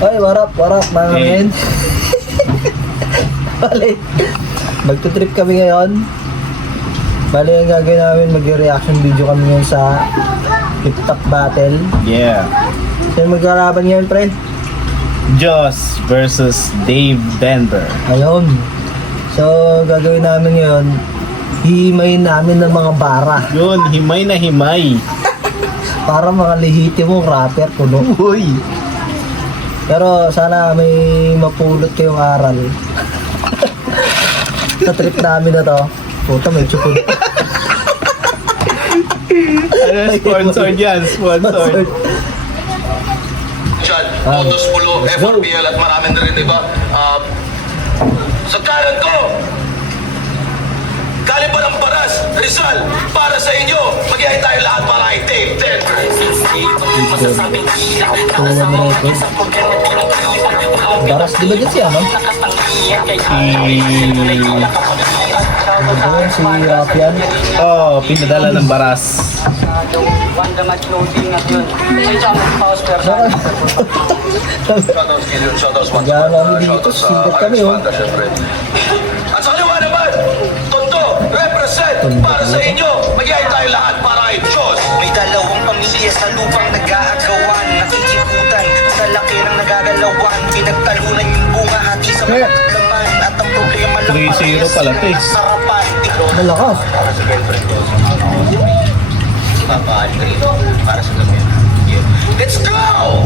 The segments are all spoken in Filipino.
Ay, warap mga men. Bali, magtutrip kami ngayon. Bali, ang gagawin namin, mag-reaction video kami ngayon sa TikTok battle. Yeah. Sino maglalaban ngayon, pre? Joss versus Dave Denver. Ayun. So, gagawin namin ngayon, hihimayin namin ng mga bara. Yun, himay na himay. Para mga lehitimong rapper kuno. Uy. Pero sana may mapulot kayong aral. Sa trip namin na to. Puta, may chupon. Sponsored yan, sponsored. Chad, Otos Pulo, FRPL at maraming na rin iba. Sa kanan ko, galing pa ng Paras, Rizal, para sa inyo, mag-iay tayo lahat para kay Dave Denver. Baras, di ba dyan siya, no? Si Rapian. Oh, pinadala ng baras. Shoutouts Gideon, shoutouts Mansa. Gano'n dito, singgit kami, oh. At sa kaliwa naman, Tondo, represent para sa inyo, mag-iay tayo lahat para kay Diyos. May dalawang pamilya sa lupang nag-aagawan, nakikiputan sa laki ng nagagalawan, pinagtalunan yung bunga hati sa mga laman at ang problema lang 3-0 pala, te. sarapan. Malakas. Para sa girlfriend ko. Para sa girlfriend. Let's go!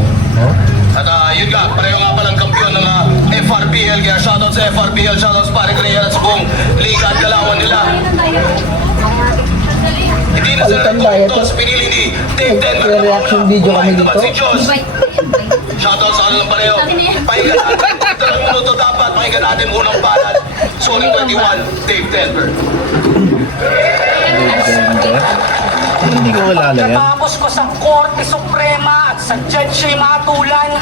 At yun nga, pareho nga palang kampiyon ng FRPL. Kaya shoutout sa FRPL, shoutout sa Paring Real at sa buong liga at kalawan nila. Hindi na sila nagtutos, pinili ni Dave Denver na reaction mauna. video kami Kumain naman dito. si Diyos. Shoutout sa kanilang pareho. Pakinggan natin, ito lang minuto dapat. Pakinggan natin unang balad. Sony 21, Dave Denver. Dave Denver. Hindi ko kilala yan. Pagkatapos ko sa Korte Suprema at sa Judge Matulan,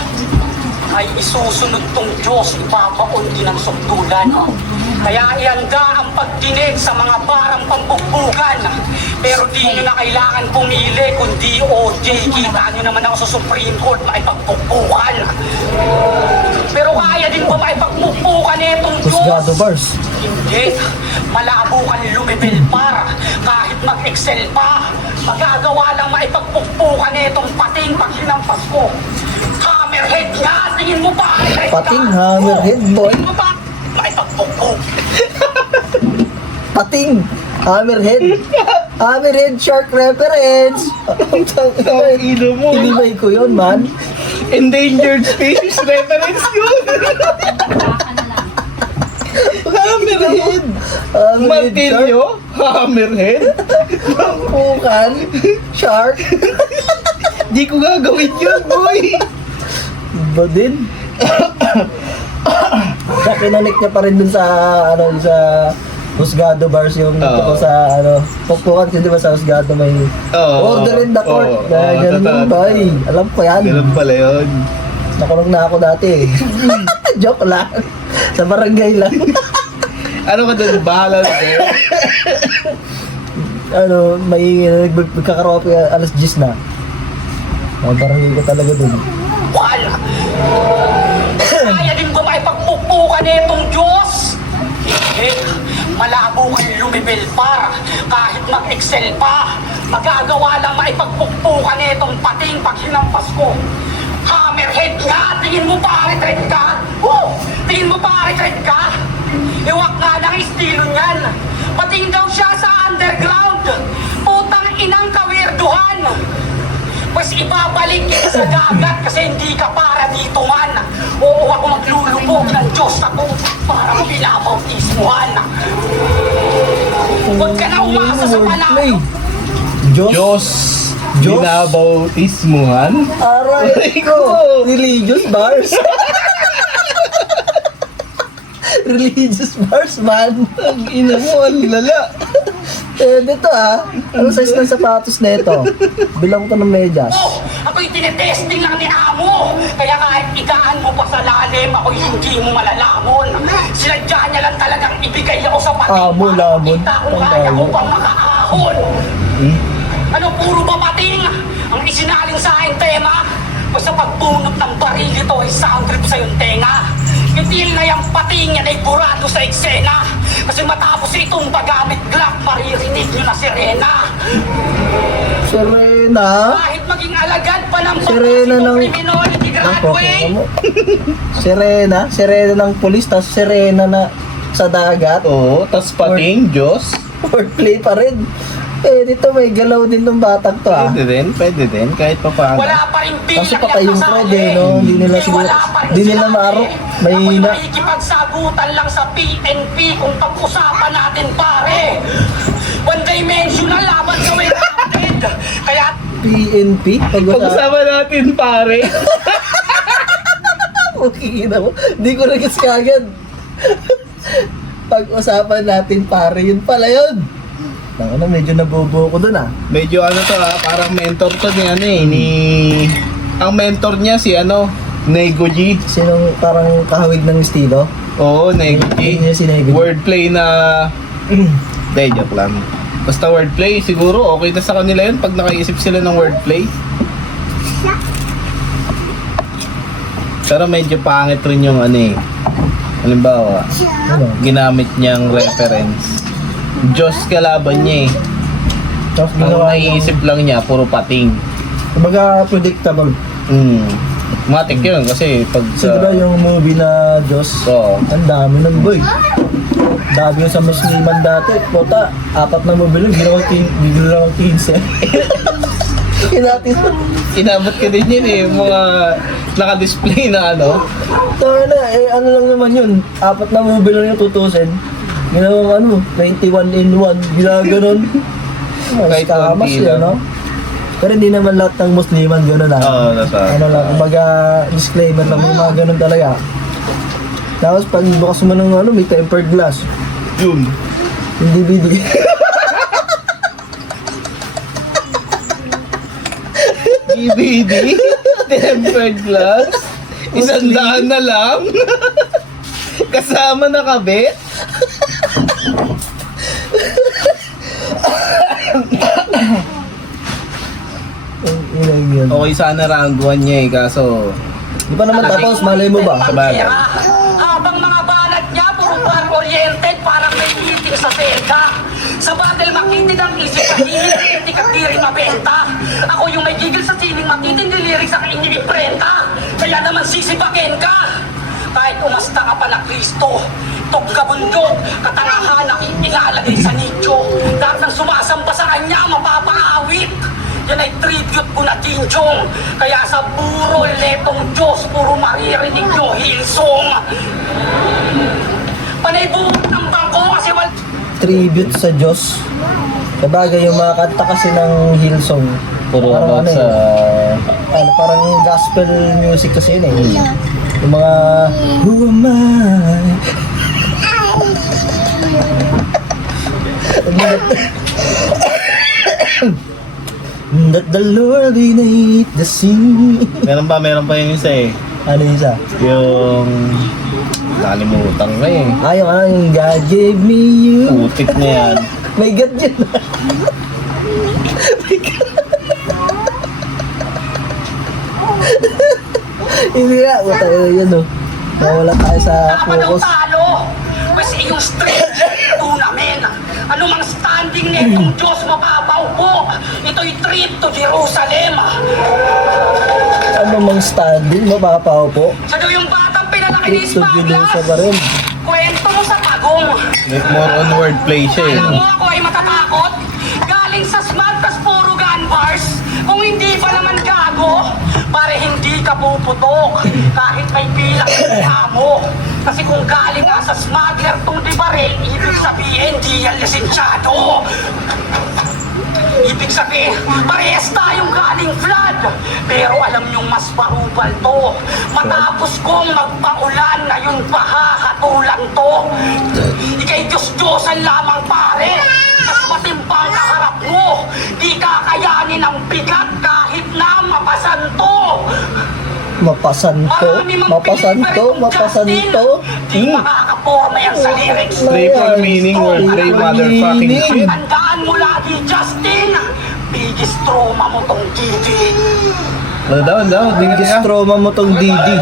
ay isusunod tong Diyos, ipapaon din ang sukdulan. Kaya ihanda ang pagdinig sa mga barang pambugbugan. Pero di nyo na kailangan pumili, kundi OJ. Kita nyo naman ako sa Supreme Court, maipagpugbukan. Pero kaya din ba maipagpugbukan itong Diyos? Husgado bars. Hindi. Malabo kang lumibil para. Kahit mag-excel pa, magagawa lang maipagpugbukan itong pating pag hinampas ko. Hammerhead nga! Tingin mo ba? Pating hammerhead, boy. Tingin mo ba? Maipagpugpug. Pating hammerhead. Hammerhead shark reference. Ang ino mo. Inibay ko yun, man. Endangered species reference yun. Hammerhead. Hammerhead shark. Martilyo? Hammerhead? Pukan. Shark. Di ko gagawin yun, boy. Ba din? Siya kinanik niya pa rin dun sa, ano, sa Husgado bars yung Oo. ko sa, ano, pupukan kasi di ba sa Husgado may Oo. order in the court. Oo. Kaya Oo, ganun yun, totoo. boy. Alam ko yan. Ganun pala yun. Nakulong na ako dati eh. Joke lang. Sa barangay lang. Ano ka doon? Bahala na eh. Ano, may nagkakarope alas 10 na. Barangay ka talaga dun. Wala. Kaya din ba maipagpugbukan itong Diyos? Hindi. Malabo kang lumibil para. Kahit mag-excel pa, magagawa lang maipagpugbukan itong pating pag hinampas ko. Hammerhead nga! Tingin mo ba retreat ka? Tingin mo ba retreat ka? Iwak nga ng estilo niyan. Pating daw siya sa underground. Putang inang kawirduhan. Mas ibabalik kita sa dagat kasi hindi ka para dito man. Oo, ako maglulubog ng Diyos ako para pinabautismuhan. Huwag ka na umasa sa panalo. Diyos. Diyos. Diyos? Binabautismuhan? Aray ko. Religious bars. Religious bars, man. Ang ina mo, ang lala. Eh, dito ano size ng sapatos na ito? Bilang ko ng medyas. Ako'y tinetesting lang ni Amo. Kaya kahit igaan mo pa sa lalim, ako'y hindi mo malalamon. Sinadya niya lang talagang ibigay ako sa pating Amo, lamon. Kita kung kaya ko pang makaahon. Ano, puro ba pating? Ang isinalin sa aking tema? O sa pagbunot ng baril ito ay sound trip sa iyong tenga. Itil na yung pating yan ay burado sa eksena. Kasi matapos itong pagamit Glock, maririnig nyo na sirena. Serena? Kahit maging alagad pa ng Sirena ng... criminology graduate. Serena ng polis, tas Serena na sa dagat. Oo, tas pating, Diyos. Wordplay pa rin. Eh, dito may galaw din ng batang to ah. Pwede din, kahit pa paano. Wala pa rin bilang Kaso patay yung Fred eh, no? Hindi nila siguro, hindi nila maarok. May Ako'y hina. makikipagsagutan lang sa PNP kung pag-usapan natin pare. One dimensional laban sa well-rounded. Kaya PNP? Pag-usapan natin, pare. Okay na mo. Di ko nagis kagad. Pag-usapan natin pare, yun pala yun. Ano, medyo nabobo ko dun ah. Medyo ano to parang mentor to ni ano eh, ni... Ang mentor niya si ano, Nego G. Sinong parang kahawig ng estilo? Oo, Nego G. Yun yung si Nego G. Wordplay na... Hindi, joke lang. Basta wordplay, siguro okay na sa kanila yun pag nakaisip sila ng wordplay. Pero medyo pangit rin yung ano eh. Halimbawa, Ano? ginamit niyang reference. Diyos kalaban niya eh. Tapos Ang ginawa niya. naiisip lang niya, puro pating. Kumbaga predictable. Matik yun kasi pag Kasi diba yung movie na Diyos? Oo. Ang dami nun boy. Dami yung sa Musliman dati. Puta, 4 na movie lang, bigla lang 15. Inatin. Inabot ka din yun eh, yung mga naka-display na ano. Tama na, eh ano lang naman yun. 4 na movie lang yung 2000. Ginawang ano, 21 in 1. Bila ganun. Kahit Kamas konti yun, lang. no? Pero hindi naman lahat ng Musliman ganun ah. Oo, nasa. Ano lang, kumbaga disclaimer lang, may mga ganun talaga. Tapos pag bukas mo ng ano, may tempered glass. Yun. Yung DVD. DVD, tempered glass, 100 na lang. Kasama na kabit. Ilang yun. Okay sana rangguan niya eh, kaso Di pa naman tapos, malay mo ba? Sabagay. Habang mga banat niya, puro par-oriented, parang may meeting sa selda. Sa battle makitid ang isip sa hilit, hindi ka di rin mabenta. Ako yung may gigil sa sining makitid, hindi lyrics ang inyong imprenta. Kaya naman sisipakin ka. Kahit umasta ka pa na Kristo, tog ka bundok, katangahan ang ilalagay sa nicho. Lahat ng sumasamba sa kanya, mapapaawit. Yan ay tribute ko na Tinchong. Kaya sa burol netong Diyos, puro maririnig nyo, Hillsong. Panay buhok ng bangko kasi wal... Tribute sa Diyos. Sabagay, yung mga kanta kasi ng Hillsong. puro Parang about ano sa... Ano, parang gospel music kasi yun eh. Yung mga Who am I? That the Lord ignite the sea. Meron pa yung isa eh. Ano yung isa? Yung... Nakalimutan ko eh. Yung ano, yung God gave me you. Putik na yan. May God yun. May God. Hindi nga, buta yun oh. Nawala tayo sa Dapat daw focus. talo. Kasi yung strength, namin. Ano mang standing nitong Diyos mababaw po. Ito'y trip to Jerusalem. Ano mang standing, mapapaw po. Sa daw yung batang pinalaki ni Trip to Jerusalem pa rin. Kwento mo sa pagong. More on wordplay siya eh. Alam mo ako ay matatakot. Galing sa smart tas puro gun bars. Kung hindi pa naman gago, pare hindi ka puputok. Kahit may bilang sa mo. Kasi kung galing nga sa smuggler tong di baril, ibig sabihin di yan lisensyado. Ibig sabihin, parehas tayong galing flood. Pero alam niyong mas marupal to. Matapos kong magpaulan, ngayon pahahatulan to. Ika'y Diyos-Diyosan lamang pare. Mas matimbang kaharap mo. Di kakayanin ang bigat kahit na mapasan to. Mapasanto, mapasanto, mapasanto. Di makakaporma yan sa lyrics. Triple meaning, wordplay, motherfucking shit. Tandaan mo lagi, Justin. Biggest trauma mo tong Gigi. Ano daw? Tingnan Biggest nga. trauma mo tong Didi.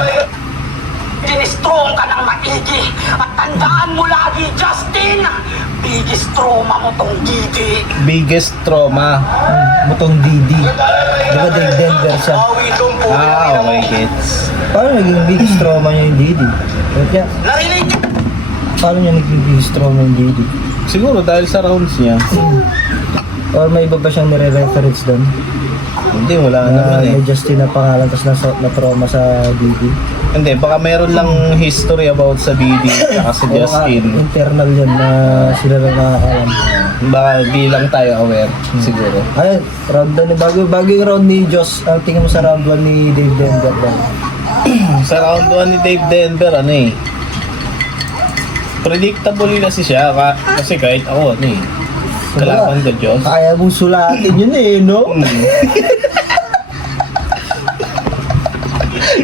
Dinistrong ka ng maigi. At tandaan mo lagi, Justin, biggest trauma mo tong Didi. Biggest trauma. Mo tong Didi. Di ba Dave Denver siya? Bawi doon po. Okay, gets. Paano naging biggest trauma niya yung Didi? Kaya, Narinig niyo paano niya naging biggest trauma yung Didi? Siguro dahil sa rounds niya. Or may iba ba siyang nire-reference doon? Hindi, wala Na naman eh. may Justin na pangalan tapos na-trauma sa Didi? Hindi, baka meron lang history about sa BD at sa O baka Justin. internal yan na sila lang nakakalam. Baka di lang tayo aware, siguro. Ayun, round 1 bago yung round ni Joss, ang tingin mo sa round 1 ni Dave Denver ba? Sa round 1 ni Dave Denver, ano eh. Predictable kasi siya, kasi kahit ako, ano eh. Kalaban ka, Diyos. Kaya mong sulatin yun eh, no?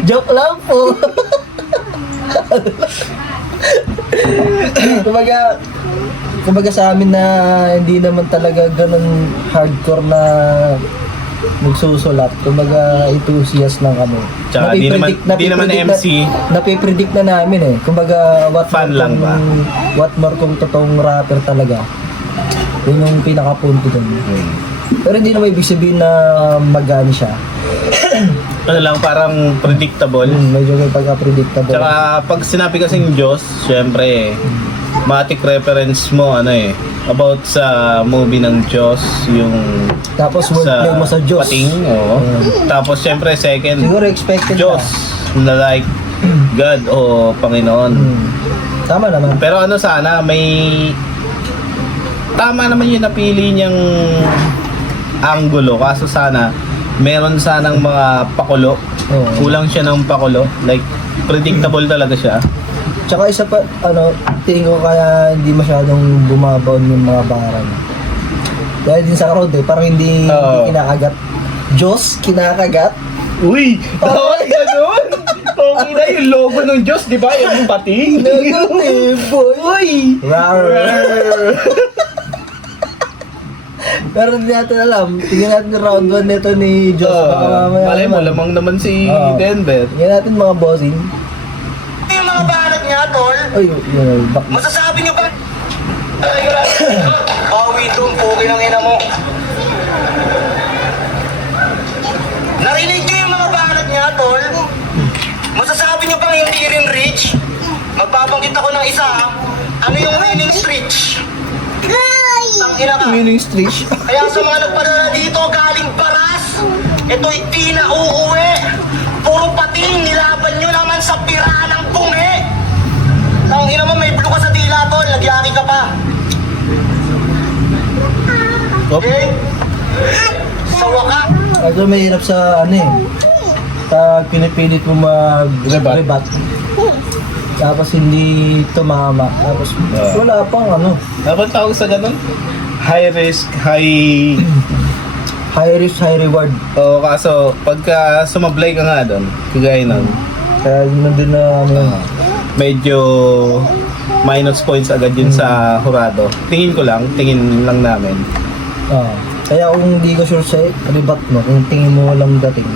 Joke lang po. kumbaga sa amin na hindi naman talaga ganun hardcore na magsusulat. Kumbaga enthusiast lang kami. Tsaka di naman MC. Napipredict na namin eh. Kumbaga Fan lang ba? What more kung totoong rapper talaga. Yun yung pinaka-punto dun. Pero hindi naman ibig sabihin na magani siya. Ano lang, parang predictable. Medyo may pagka-predictable. Tsaka pag sinabi kasing Diyos, syempre, matik reference mo, ano eh, about sa movie ng Diyos, yung Tapos wordplay mo sa Diyos. Pating, oo. Tapos syempre, second, Siguro expected Diyos, na like God o Panginoon. Tama naman. Pero ano sana, tama naman yung napili niyang angulo, kaso sana, meron sanang mga pakulo. Oo. Kulang siya ng pakulo. Like, predictable talaga siya. Tsaka isa pa, tingin ko kaya hindi masyadong bumabaon yung mga barang. Dahil din sa crowd parang hindi kinakagat. Diyos, kinakagat? Uy! Tawag ganun! Okay na yung logo ng Diyos, di ba? Yung pati. Negatibo! Uy! Pero hindi natin alam. Tingnan natin yung round 1 nito ni Diyos. Baka mamaya Malay mo, naman. lamang naman si Oo. Denver. Tingnan natin mga bossing. yung mga banat niya, tol. Uy, yun, back. Masasabi niyo ba? Bawi doon po, kinangina mo. Narinig niyo yung mga banat niya, tol. Masasabi niyo bang hindi rin rich? Magbabanggit ako ng isa, ha? Ano yung winning streak? Ang ina ka. Winning streak. Kaya sa mga nagpadala dito galing Paras, ito'y di na uuwi. Puro pating nilaban nyo naman sa pira ng bungi. Ang ina mo, may blue ka sa dila, tol. Nagyaki ka pa. Op. Okay? Sawa ka. Ito mahirap sa pag pinipilit mo mag-rebat. Tapos hindi tumama. Tapos wala pang Dapat tawag sa ganun? High risk, high... high risk, high reward. Oo, kaso pagka sumablay ka nga doon, kagaya nun, Kaya yun na din na medyo minus points agad yun sa hurado. Tingin lang namin. Kaya kung hindi ka sure sa rebat mo, kung tingin mo walang dating.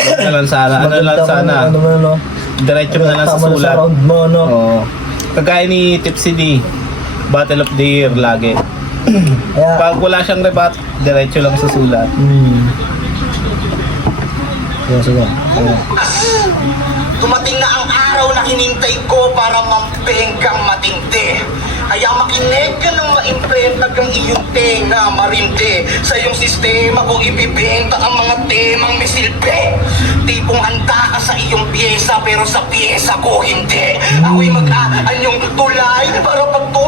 Ano lang sana, diretso mo na lang sa tama sulat. sa round mo, Oo. Kagaya ni Tipsy D, Battle of the Year lagi. Kaya, Pag wala siyang rebat, diretso lang sa sulat. sige. Dumating na ang araw na hinintay ko para mampenggang matindi. Kaya makinig ka ng ma-imprenta kang iyong tenga marindi. Sa iyong sistema ko ibibenta ang mga temang misilbi. Tipong handa ka sa iyong pyesa pero sa pyesa ko hindi. Ako'y mag-aanyong tulay para pag to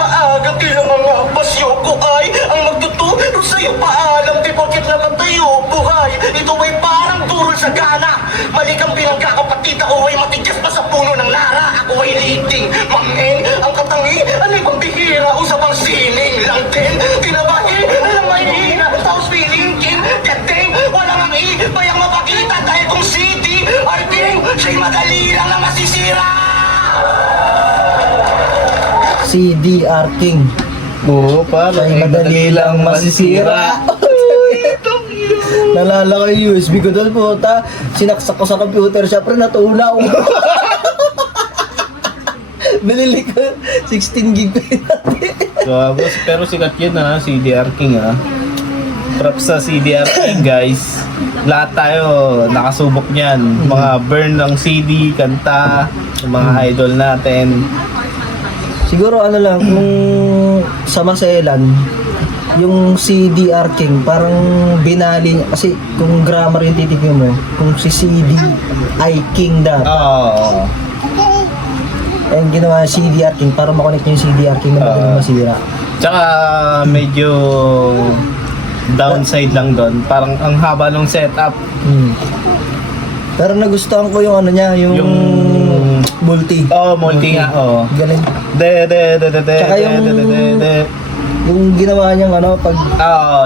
mapaagang tila mga basyo ko ay ang magtuturo sa'yo paalam. Di porkit nakatayo buhay. Ito ay parang turol sa gana. Mali kang pinagkakapatid. Ako ay matigas pa sa puno ng nara. Ako ay liting mangeng ang katangi. Ano yung pambihira? Usapang sining lang din. Tinabahi alam mahihina. Tapos pilingkin. Kadeng walang ang bayang mapakita. Dahil kung CD ay ding siya'y madali lang na masisira. CDR King. Oo, para Siya'y madali lang masisira. Nalala ko yung USB ko doon, puta. Sinaksak ko sa computer, syempre natunaw. Binili ko 16 gig pa yun natin. Gago, pero sikat yun ha, CDR King ha. Props sa CDR King guys. Lahat tayo nakasubok niyan. Mga burn ng CD, kanta, yung mga idol natin. Siguro ano lang, kung sa Maselan, yung CDR King, parang binali niya. Kasi kung grammar yung titignan mo, kung si CD ay King dapat. Oo. Eh, ginawa yung CDR King para makonect yung CDR King na madaling masira. Tsaka medyo downside lang doon. Parang ang haba ng setup. Pero nagustuhan ko yung ano niya, yung multi. Oh, multi nga, oh. Galing. Tsaka Yung ginawa niyang ano, pag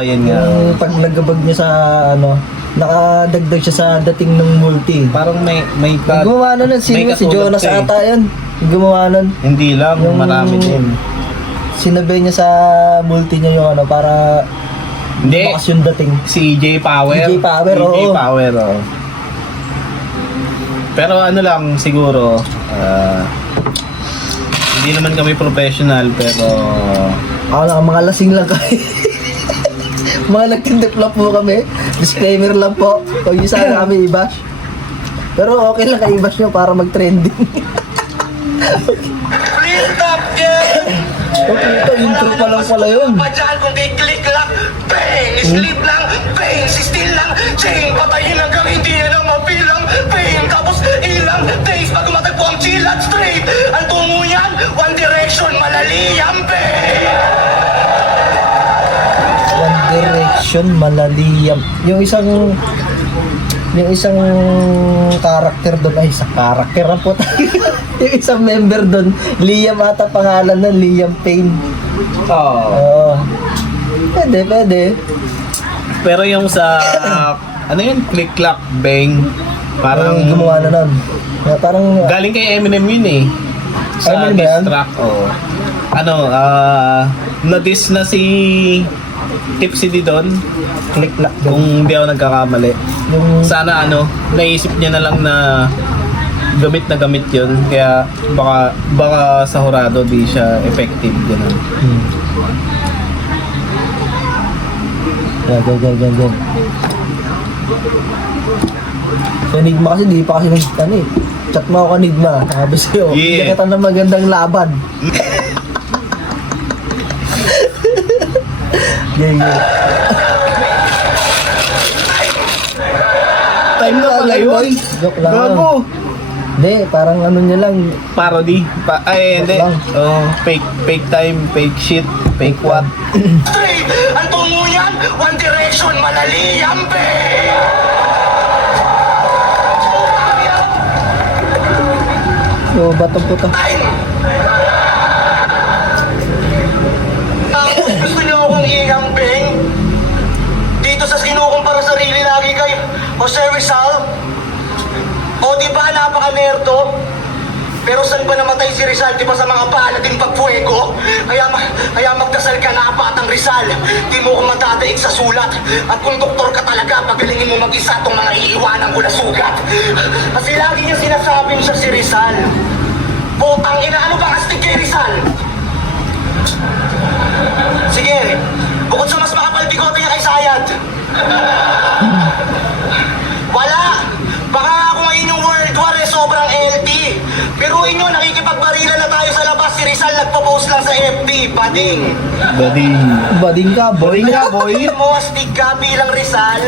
yun nga. yung paglagabag niya sa ano, nakadagdag siya sa dating ng multi. Parang may Yung gumawa nun, si katulad Jonas siya eh. ata yan. Yung gumawa nun. Hindi lang, Yung- marami din. Sinabi niya sa multi niya yung ano, para Hindi, bakas yung dating. si EJ Power. EJ Power, EJ oo. Power, oh. Pero ano lang, siguro, hindi naman kami professional, pero Ako lang, mga lasing lang kami. Mga nagtindip lang po kami. Disclaimer lang po. Huwag niyo sana kami i-bash. Pero okay lang kayo i-bash nyo para mag-trending. Please stop it! Okay, ito, intro pa lang pala yun. Pa dyan, kung di click lang, bang! Sleep lang, bang! Sistil lang, chain! Patayin hanggang hindi na lang mapilang, bang! Tapos ilang days bago matagpo ang chilat straight. Ang tungo yan, One Direction, malaliyang, bang! One Direction, malaliyam. Yung isang character doon, ay isang character na po tayo. Yung isang member doon, Liam ata pangalan nun, Liam Payne. Oo. Pwede. pero yung sa ano yun, click clack bang, parang Parang gumawa na nun. Yeah, parang, galing kay Eminem yun eh. Sa Eminem ba yan? diss track, oh. Ano, na-diss na si Tipsy D doon, click-clack doon. kung hindi ako nagkakamali. Yung, Sana ano, naisip niya na lang na gamit na gamit yun, kaya baka sa Horado di siya effective ganun. Yan. So, Enigma kasi, di pa kasi ano eh. Chat mo ako, Enigma. Sabi sa'yo, Yeah. hindi kita ng magandang laban. Yeah. Time na pala yun. Joke lang. Gago. Hindi, parang ano niya lang. Parody. Hindi. Lang. Oh, fake time, fake shit, fake what. Straight! Ang tungo yan, One Direction, malaliyang, bang! So, batong puta. Gusto niyo akong iambing? Dito sa sinukumpara sarili lagi kay Jose Rizal? O di ba napaka-nerdo? Pero saan ba namatay si Rizal? Di ba sa mga bala din pagfuego? Kaya magdasal ka na Batang Rizal. Di mo ko matataig sa sulat. At kung doktor ka talaga, pagalingin mo mag-isa tong mga iiwanan ko na sugat. Kasi lagi niya sinasabing siya si Rizal. Putang ina, ano bang astig kay Rizal? Sige, bukod sa mas makapal bigote niya kay Sayad. Wala! Baka ako ngayon yung World War eh, sobrang LT. Pero inyo, nakikipagbarila na tayo sa labas. Si Rizal nagpo-post lang sa FB. Bading. Bading ka, boy. Boy. Mo, astig ka bilang Rizal.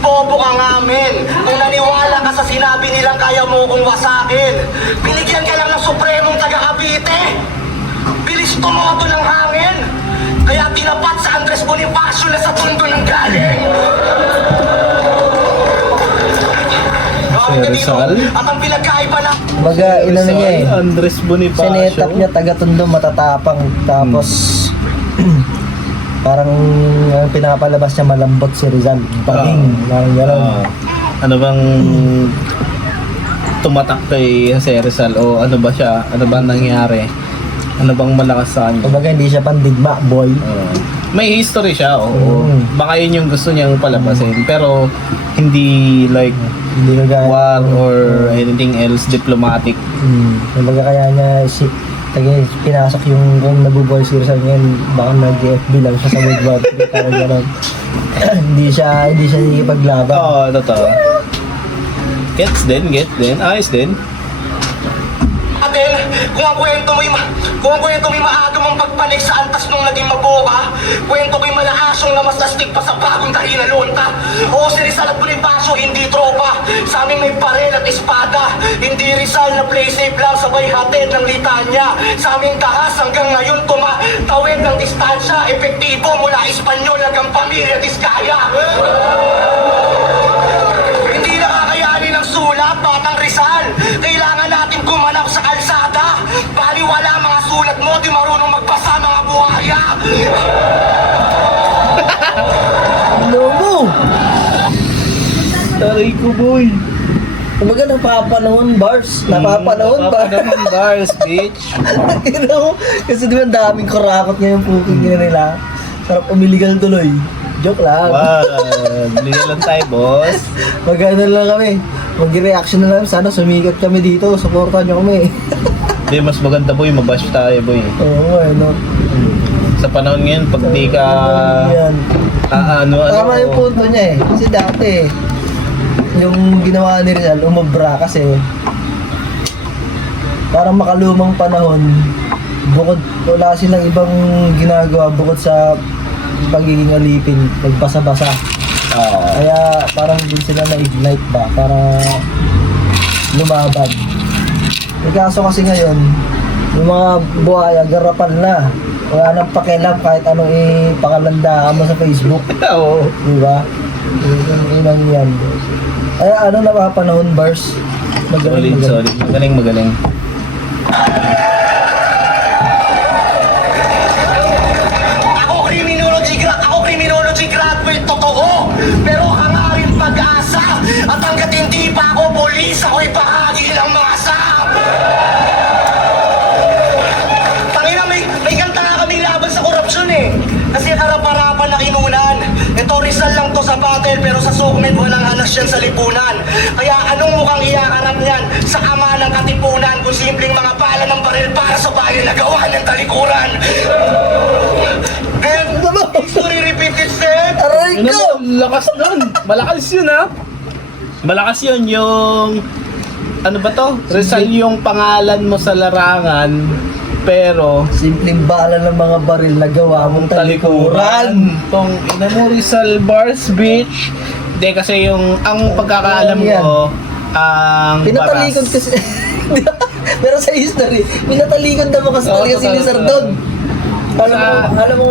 Bobo ka ngamin. Kung naniwala ka sa sinabi nilang kaya mo kong wasakin. Binigyan ka lang ng supremong taga-Cavite. Bilis tumoto ng hangin. Kaya tinapat sa Andres Bonifacio na sa tundo ng galing. Rizal? At ang pinagkaiba na Baga, inano niya eh. Andres Bonifacio. Sinetap niya, taga-tondo, matatapang. Tapos, parang pinapalabas niya malambot si Rizal. Bading. Parang gano'n. Ano bang tumatak kay Jose Rizal o ano ba siya? Ano ba nangyari? Ano bang malakas sa kanya? Kumbaga, hindi siya pandigma, boy. May history siya, oo. Mm. Baka yun yung gusto niyang palabasin. Pero hindi like Hindi kagaya. war or anything else diplomatic. Kumbaga kaya niya pinasok yung kung nabubuhay si Rizal ngayon, baka nag-FB lang siya sa Woodward. Parang gano'n. hindi siya nakikipaglaban. Oo, totoo. Gets din. Ayos din. Atin, kung ang kwento mo'y maaga mong pagpanik sa antas nung naging maboka, kwento ko'y malaasong na mas astig pa sa bagong dahi na lonta. Oo, si Rizal at Bonifacio, hindi tropa. Sa amin may barel at espada. Hindi Rizal na play safe lang, sabay hatid ng litanya. Sa aming dahas hanggang ngayon tumatawid ng distansya. Epektibo mula Espanyol hanggang Pamilya Diskaya. Hindi nakakayanin ng sulat, Batang Rizal. Kailangan natin gumanap sa kalsada. Baliwala mga sulat mo, di marunong magbasa mga buhaya. Lobo! Taray ko, boy. Kumbaga napapanahon bars. Napapanahon ba? Napapanahon bars, bitch. You know? Kasi di ba ang daming kurakot ngayon puking nila. Sarap umiligal tuloy. Joke lang. Wow, legal lang tayo, boss. Magano lang kami. Mag-reaction na lang. Sana sumikat kami dito. Supportan nyo kami. Hindi, mas maganda, boy. Mabash tayo, boy. Oo, ano. Sa panahon ngayon, pag di ka... Yan. Tama yung punto niya eh. Kasi dati, yung ginawa ni Rizal, umobra kasi parang makalumang panahon, bukod, wala silang ibang ginagawa bukod sa pagiging alipin, nagbasa-basa. Kaya parang din sila na-ignite ba para lumaban. E kaso kasi ngayon, yung mga buhaya, garapan na. Wala nang pakialam kahit anong ipakalandaan mo sa Facebook. Oo. Di ba? Inang yan. Kaya ano napapanahon bars? Solid. Magaling. Ako criminology graduate, totoo. Pero hangarin pag-asa. At hanggat hindi pa ako polis, ako'y bahagi ng masa. Tangina, may kanta nga kaming laban sa korupsyon eh. Kasi harap-harapan na kinunan. Ito Rizal lang to sa battle, pero sa sukmed walang anas yan sa lipunan. Kaya anong mukhang iyakarap niyan sa ama ng katipunan kung simpleng mga pala ng baril para sa bayan na gawa ng talikuran. Then, history repeat itself. Aray Ano ko! mo? Lakas nun. Malakas yun, ha? Malakas yun yung... Ano ba to? Rizal yung pangalan mo sa larangan, pero... Simpleng bala ng mga baril na gawa mong talikuran. Tong ina mo Rizal Bars, bitch. Hindi kasi yung... Ang pagkakaalam ko, ang Pinatalikod baras. kasi... Pero sa history, pinatalikod na mo kasi Oo, talaga si totoo, Rizal totoo. doon. Alam mo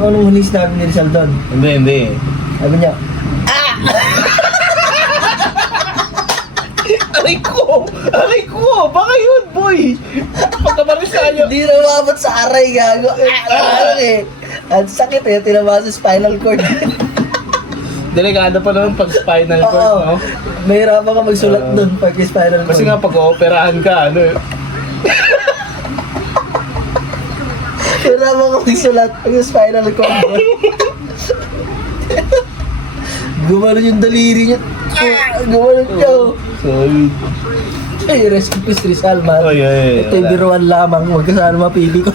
anong huling sinabi ni Rizal doon? Hindi. Sabi niya, Aray ko! Baka yun, boy! Pagkabarisa nyo. hindi na umabot sa aray, gago. Ano eh. Ang sakit eh, tinama sa spinal cord. Delikado pa naman pag spinal cord, Oo. no? Mahirapan ka magsulat doon pag spinal cord. Kasi nga pag-ooperahan ka, ano eh. Mahirapan ka magsulat pag spinal cord. Gumanon yung daliri niya. Gumanon siya. Solid. Ay, rest in peace, Rizal, man. Oy, Ito yung biruan lamang. Huwag ka sana mapili ko.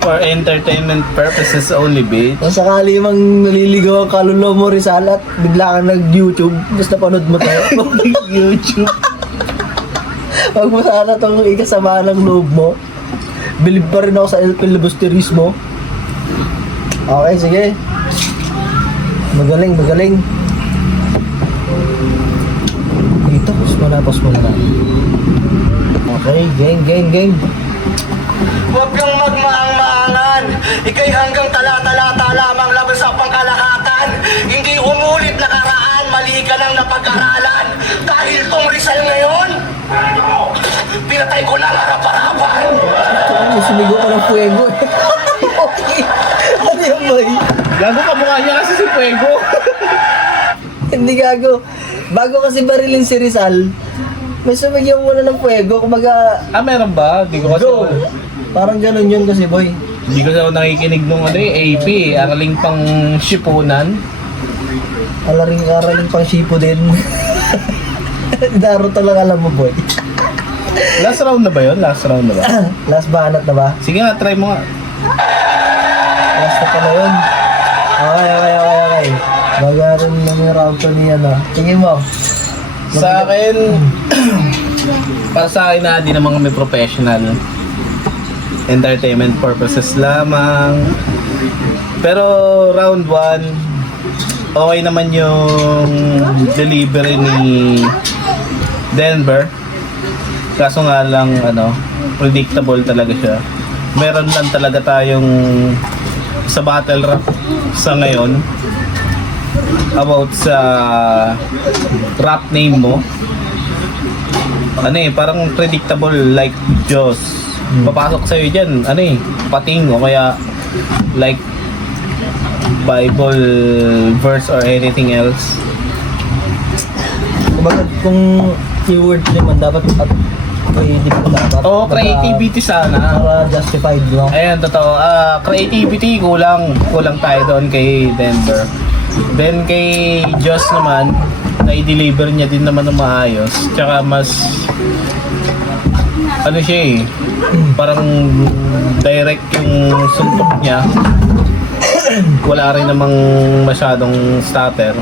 For entertainment purposes only, bitch. Kung sakali mang naliligaw ang kaluluwa mo, Rizal, at bigla kang nag-YouTube, tapos napanood mo tayo. YouTube. Huwag mo sana itong ikasama ng loob mo. Bilib pa rin ako sa filibusterismo. Okay, sige. Magaling. Dito, pause mo na. Okay, game. Huwag kang magmaang-maangan. Ika'y hanggang tala-talata lamang laban sa pangkalahatan. Hindi umulit nakaraan, mali ka nang napag-aralan. Dahil tong Rizal ngayon, pinatay ko na harap-harapan. Sumigo ka ng fuego. Okay. Ano yan, boy? Gago ka mukha niya kasi si Fuego. Hindi gago. Bago kasi barilin si Rizal, may sumigyan muna ng fuego. Kumbaga, Meron ba? Di ko kasi... go! Parang ganun yun kasi, boy. Hindi ko na nakikinig nung ano AP, araling pang shipunan. Araling pang sipo din. Naruto lang alam mo, boy. Last round na ba yun? Last round na ba? Last banat na ba? Sige nga, try mo nga. Last na pa na yun. Okay. Magarin na yung round to niya na. Tingin mo. Sa akin, para sa akin na di naman kami professional. Entertainment purposes lamang. Pero round 1, okay naman yung delivery ni Denver. Kaso nga lang, predictable talaga siya. Meron lang talaga tayong sa battle rap sa ngayon about sa rap name mo. Parang predictable like Diyos. Papasok sa'yo dyan, pating o kaya like Bible verse or anything else. Kumbaga, kung keyword naman dapat at creative na dapat. Oo, creativity sana. Para justified, no? Ayan, totoo. Creativity, kulang tayo doon kay Denver. Then kay Joss naman, na-deliver niya din naman ng maayos. Tsaka mas, siya parang direct yung suntok niya. Wala rin namang masyadong stutter.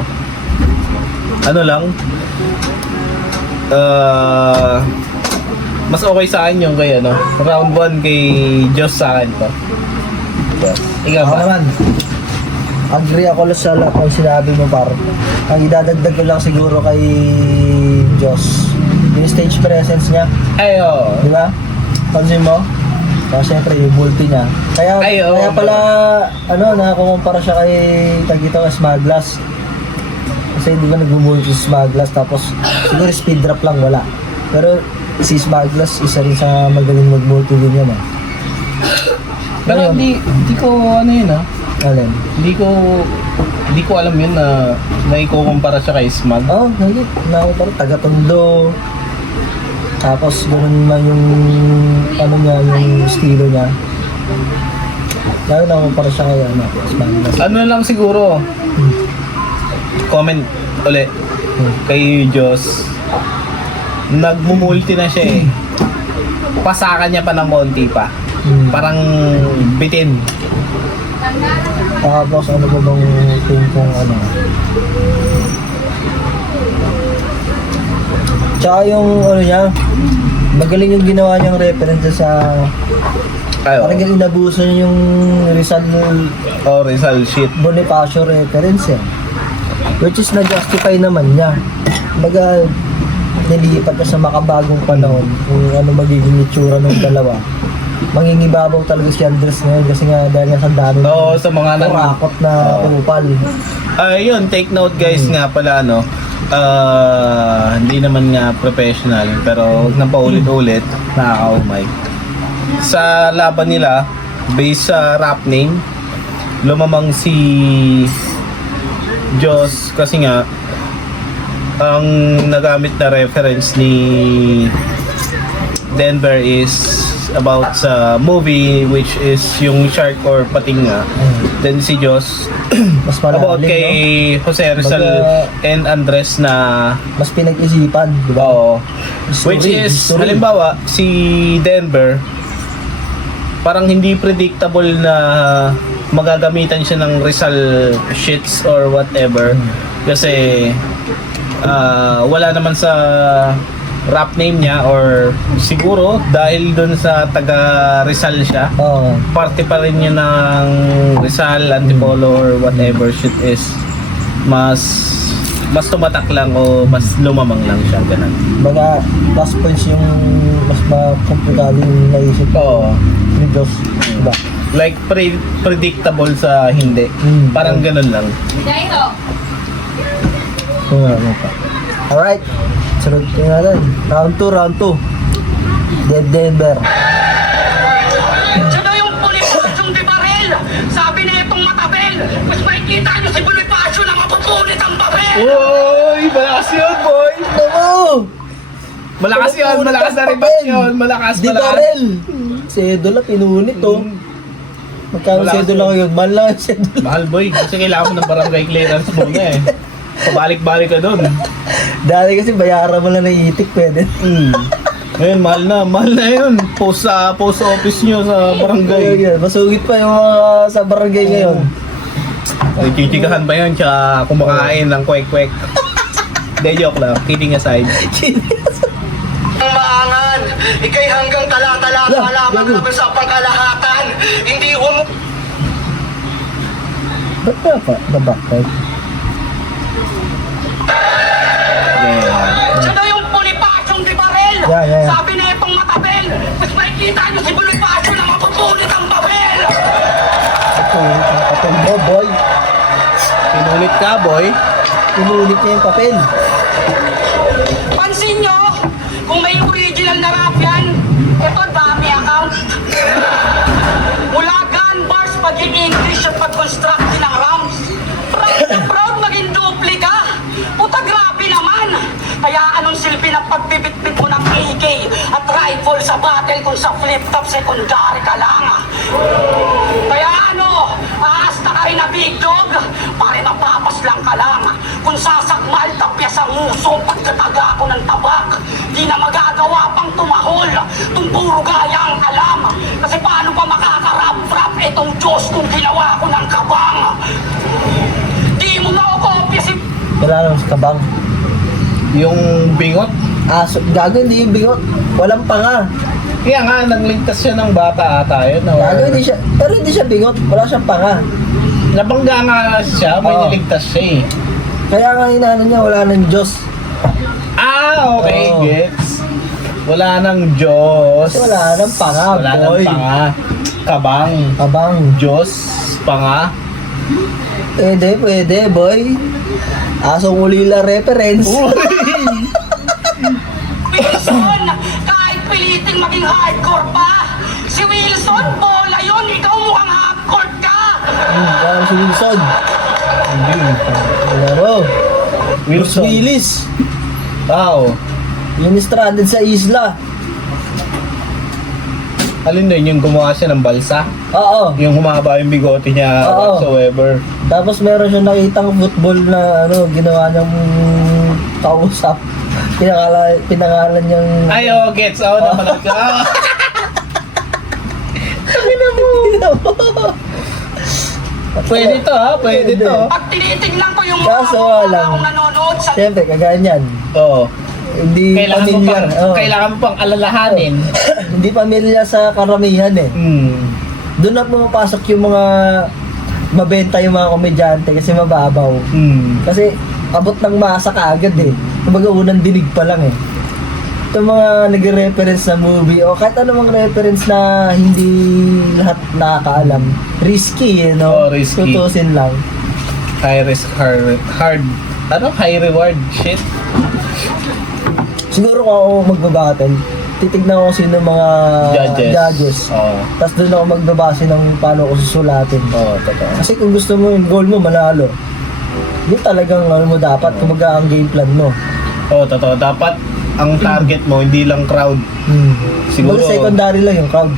Mas okay sa akin yung kay round 1 kay Joss sa akin to. Ikaw Ako ba? naman, agree ako sa lahat ng sinabi mo, par. Ang idadagdag ko lang siguro kay Joss, yung stage presence niya, Ayo. di ba? Pansin mo? Kasi syempre yung multi niya. Kaya pala, nakakumpara siya kay Tagito Smaglas. Kasi di ba nag-multi si Smaglas, tapos siguro speed drop lang wala. Pero si Smaglas, isa rin sa magaling mag-multi din yan. Pero hindi ko Alin? Hindi ko alam yun na naikukumpara siya kay Smag. Oo, parang taga-tondo. Tapos ganoon man yung yung estilo niya. Lalo na para siya kay Smaglas. Lang siguro, comment ulit kay Diyos. Nagmumulti na siya Pasakan niya pa ng konti pa. Parang bitin. Tapos ano ba bang tingin kong Tsaka yung niya, magaling yung ginawa niyang reference sa parang inabuso niya yung Rizal shit. Bonifacio reference which is na-justify naman niya. Baga nilipat ka sa makabagong panahon kung ano magiging itsura ng dalawa. Mangingibabaw talaga si Andres ngayon kasi nga dahil nga sa dami Sa mga kurakot na upal. Yun, take note guys nga pala hindi naman nga professional pero huwag na paulit-ulit, nakakaumay. Sa laban nila, based sa rap name, lumamang si Diyos kasi nga ang nagamit na reference ni Denver is about sa movie which is yung shark or pating nga. Then si Diyos Mas malalim, about kay Jose Rizal and Andres na mas pinag-isipan, di ba? which is halimbawa si Denver parang hindi predictable na magagamitan siya ng Rizal shits or whatever kasi wala naman sa rap name niya or siguro dahil dun sa taga Rizal siya, parte pa rin yun ng Rizal, Antipolo or whatever shit is mas tumatak lang o mas lumamang lang siya, ganun. Baga, last points yung mas makomplikado yung naisip ni Diyos, diba? Like predictable sa hindi. Parang ganun lang. Alright, sunod natin. Round 2. Denver. Siya daw yung Bonifacio de Barel. Sabi na itong matabel. Mas makikita nyo si Bonifacio na mapupunit ang barel. Uy! Malakas yun, boy! Malakas yun! Malakas na rebut yun! Malakas! Di Barel! Si Edola pinunit Magkano Wala sedula kasi- ko yun? Mahal lang yung sedula. Mahal boy, kasi kailangan mo ng barangay clearance muna eh. Pabalik-balik ka doon. Dati kasi bayaran mo lang ng itik, pwede. Ngayon, mahal na yun. Post office nyo sa barangay. Ayun, masugit pa yung mga sa barangay ngayon. Nagchichikahan pa yun, tsaka kumakain ng kwek-kwek. Hindi, joke lang. Kidding aside. Ang maangan, ikay hanggang tala-tala Lah, lamang gago. laban sa pangkalahatan. Hindi Ba't pa pa? Nabakad? Yeah. Siya daw yung Bonifacio di Barel. Yeah. Sabi na itong matabel. Mas makikita nyo si Bonifacio na mapupunit ang babel. Ito yung papel mo, boy. Pinulit ka, boy. Inulit niya yung papel. Pansin nyo, kung may original na rap yan, ito dami account. Mula gun bars, paging English at pag-construct ng rounds. Proud na proud maging dupli ka. Puta grabe naman. Kaya anong silbi ng pagbibitbit mo ng AK at rifle sa battle kung sa flip-top secondary ka lang. Kaya ano, aasta ka rin na big dog, pare mapapas lang ka lang. Kung sasakmal, tapyas ang uso, pagkataga ko ng tabak. Di na magagawa pang tumahol, kung puro gaya ang alam. Kasi paano pa makakarap-rap itong Diyos kung ginawa ko ng kabang? Di mo na ako kopya si... Kailangan sa kabang. Yung bingot. Gago, hindi yung bigot. Walang panga. Kaya nga, nagligtas siya ng bata ata yun. Or, Gago, hindi siya. Pero hindi siya bigot. Wala siyang panga. nabangga nga siya, may Oo. niligtas siya eh. Kaya nga inaano niya, wala nang Diyos. Ah, okay, Oo. gets. Wala nang Diyos. Kasi wala nang panga, Wala boy. nang panga. Kabang. Abang. Diyos. Panga. Pwede, boy. Asong ulila reference. Wilson, kahit piliting maging hardcore pa. Si Wilson, bola yun, ikaw mukhang hardcore ka. Parang si Wilson. Ano? Bruce Wilson. Willis. Wow. Yung stranded sa isla. Alin din yung gumawa siya ng balsa? Oo. Yung humaba yung bigote niya Oo. whatsoever. Tapos meron siya nakitang football na ginawa niyang kausap. Pinangalan niyang... Ay, oh, gets. Oh, napanood ka. Pwede to ha, pwede to. Pag tinitignan ko yung Kaso mga wala. akong nanonood sa... Siyempre, kaganyan. Oo. Hindi Kailangan mo pamilyar. pang, Oo. kailangan mo pang alalahanin. Hindi pamilya sa karamihan eh. Doon na pumapasok yung mga mabenta yung mga komedyante kasi mababaw. Kasi abot ng masa kaagad eh. Kumbaga unang dinig pa lang eh. Itong mga nag-reference na movie o kahit anong reference na hindi lahat nakakaalam. Risky, no? Oo, risky. Tutusin lang. High risk, hard, ano? High reward shit. Siguro kung ako magbabattle, titignan ko sino mga judges. Oo. Tapos doon ako magbabase ng paano ko susulatin. Oo, totoo. Kasi kung gusto mo yung goal mo manalo, yun talagang ano mo dapat, kumbaga ang game plan mo. Oo, totoo. Dapat ang target mo, hindi lang crowd. Siguro- Kumbaga secondary lang yung crowd.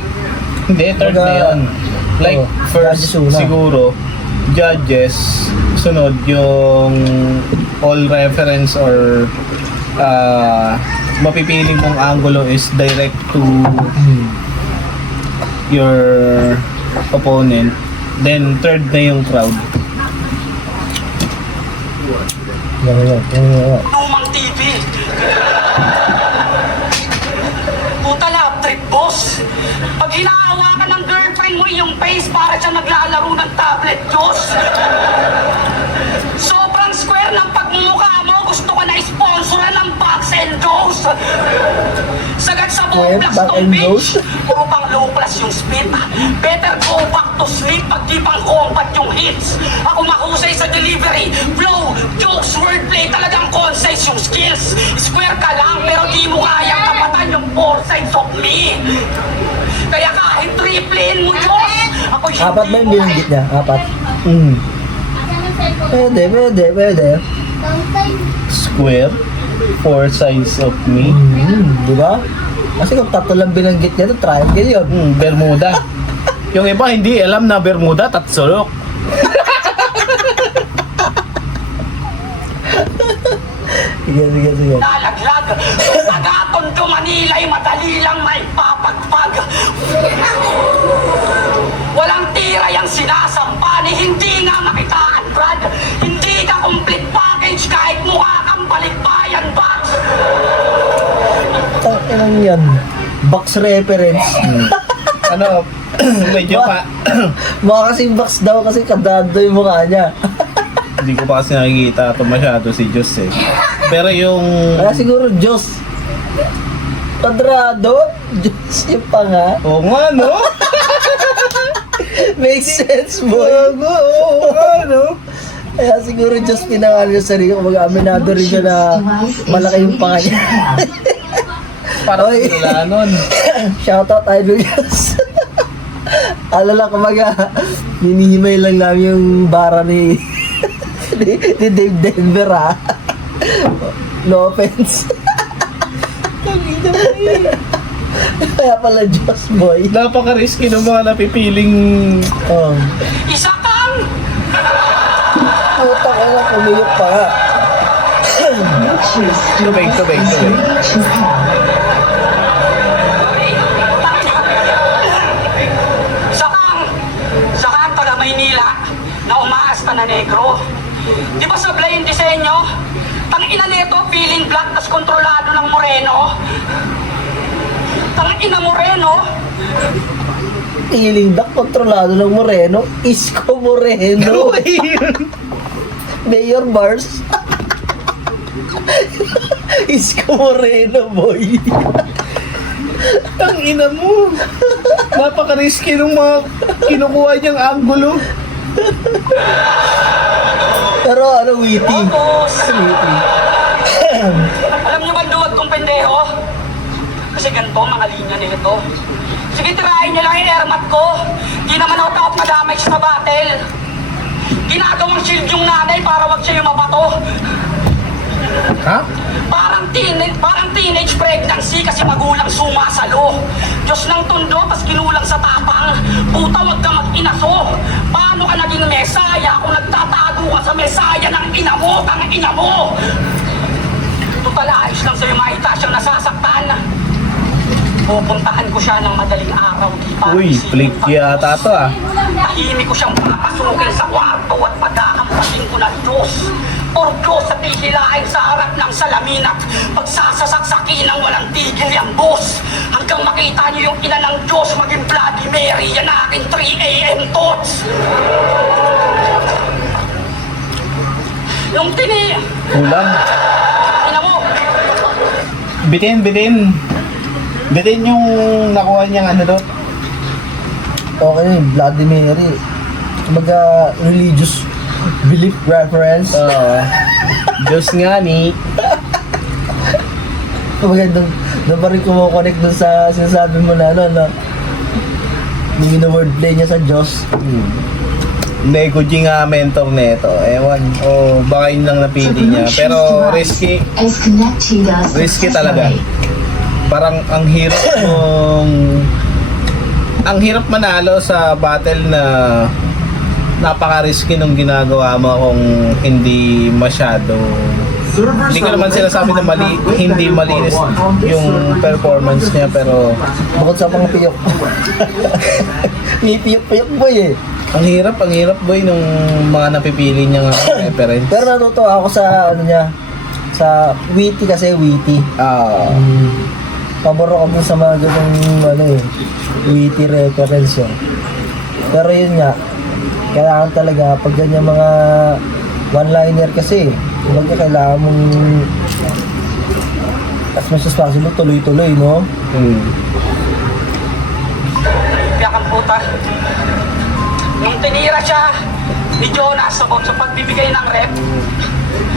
Hindi, third Kumbaga, na yun. Like, oo, first, judges una. siguro, judges, sunod yung all reference or mapipili mong angulo is direct to your opponent. Then, third na yung crowd. Yan. Lumang TV. Puta lab trip, boss. Pag hinaawa ka ng girlfriend mo yung face para siya naglalaro ng tablet, Diyos. Sobrang square ng pagmumukha mo. Gusto ko na sponsoran ng Box and Dose. Sagad sa buong Square, Box Blackstone and Beach. Dose? Puro pang low class yung speed. Better go back to sleep pag di pang combat yung hits. Ako mahusay sa delivery, flow, jokes, wordplay, talagang concise yung skills. Square ka lang pero di mo kayang kapatan yung four sides of me. Kaya kahit triple mo, Diyos, ako hindi Apat ba yung mo binanggit niya? Apat? Pwede. Square, four sides of me. Di ba? Kasi kung tatlo lang binanggit niya, to triangle yun. Bermuda. Yung iba hindi alam na Bermuda at sulok. Sige. Nalaglag. Agaton to Manila'y madali lang may papagpag. Walang tira yung sinasampa ni hindi nga makitaan, Brad. Hindi ka complete package kahit mukha kang balikbayan box. Ang yan. Box reference. Ano, medyo pa. Mukha kasing box daw kasi kadado yung mukha niya. Hindi ko pa kasi nakikita ito masyado si Diyos eh. Pero yung... Kaya siguro Diyos. Kwadrado? Diyos yung panga. Oo nga, no? Makes sense, boy. Oo nga, no? Kaya siguro Diyos pinangalan niya sarili ko. Mag-aminado rin siya na malaki yung panga niya. Parang Oy. wala nun. Shoutout Idol Diyos. Alala ko hinihimay lang namin yung bara ni Dave Denver ha. No offense. Kaya pala Diyos boy. Napaka-risky ng mga napipiling... Oh. Isa kang Puta ka na, pumiyok pa nga. Tubig. Sakang taga Maynila na umaasta na negro. Di ba sablay yung disenyo? Tangina nito, feeling black tas kontrolado ng moreno. Tangina moreno. Feeling back, kontrolado ng Moreno. Isko Moreno. Mayor Bars. Isko Moreno, boy. Tangina mo. Napaka-risky ng mga kinukuha niyang anggulo. Pero witty. Boss. Witty. Alam niyo ba duwag tong pendeho? Kasi ganito mga linya nito. Sige, tirahin niyo lang yung airmat ko. Di naman ako takot madamage sa battle. Ginagawang shield yung nanay para wag siya yung mabato. Ha? Parang teenage pregnancy kasi magulang sumasalo. Diyos ng tundo, tas kinulang sa tapang. Puta, wag ka mag-inaso. Paano ka naging mesaya kung nagtatago ka sa mesaya ng ina mo, tang ina mo? Total, ayos lang sa'yo makita siyang nasasaktan. Pupuntahan ko siya ng madaling araw, di pa. Uy, flick yata to ah. Tahimik ko siyang papasukin sa kwarto at pagkakampasin ko ng Diyos. Or Diyos at hihilain sa harap ng salamin at pagsasasaksakin ng walang tigil yung boss. Hanggang makita niyo yung ina ng Diyos maging Bloody Mary, yan aking 3 a.m. thoughts. Yung Kulang. ina mo, Bitin. Bitin yung nakuha niyang ano doon. Okay, Bloody Mary. Kumbaga, religious belief reference. Diyos nga ni. Kumbaga, doon pa rin kumukonect doon sa sinasabi mo na yung wordplay niya sa Diyos. Nego G nga mentor neto. Ewan. O baka yun lang napili niya. Pero risky. Risky talaga. Parang ang hirap manalo sa battle na napaka-risky nung ginagawa mo kung hindi masyado. Hindi ko naman sinasabi na hindi malinis yung performance niya, pero Bukod sa pangpiyok. May piyok-piyok boy eh. ang hirap boy nung mga napipili niya nga reference. Pero natutuwa ako sa sa witty kasi witty. Pabor ako dun sa mga ganung witty reference yun. Pero yun nga, kailangan talaga pag ganyan mga one-liner kasi, kailangan mong as much as possible tuloy-tuloy, no? biyak ang puta. Nung tinira siya ni Jonas about sa pagbibigay ng rep,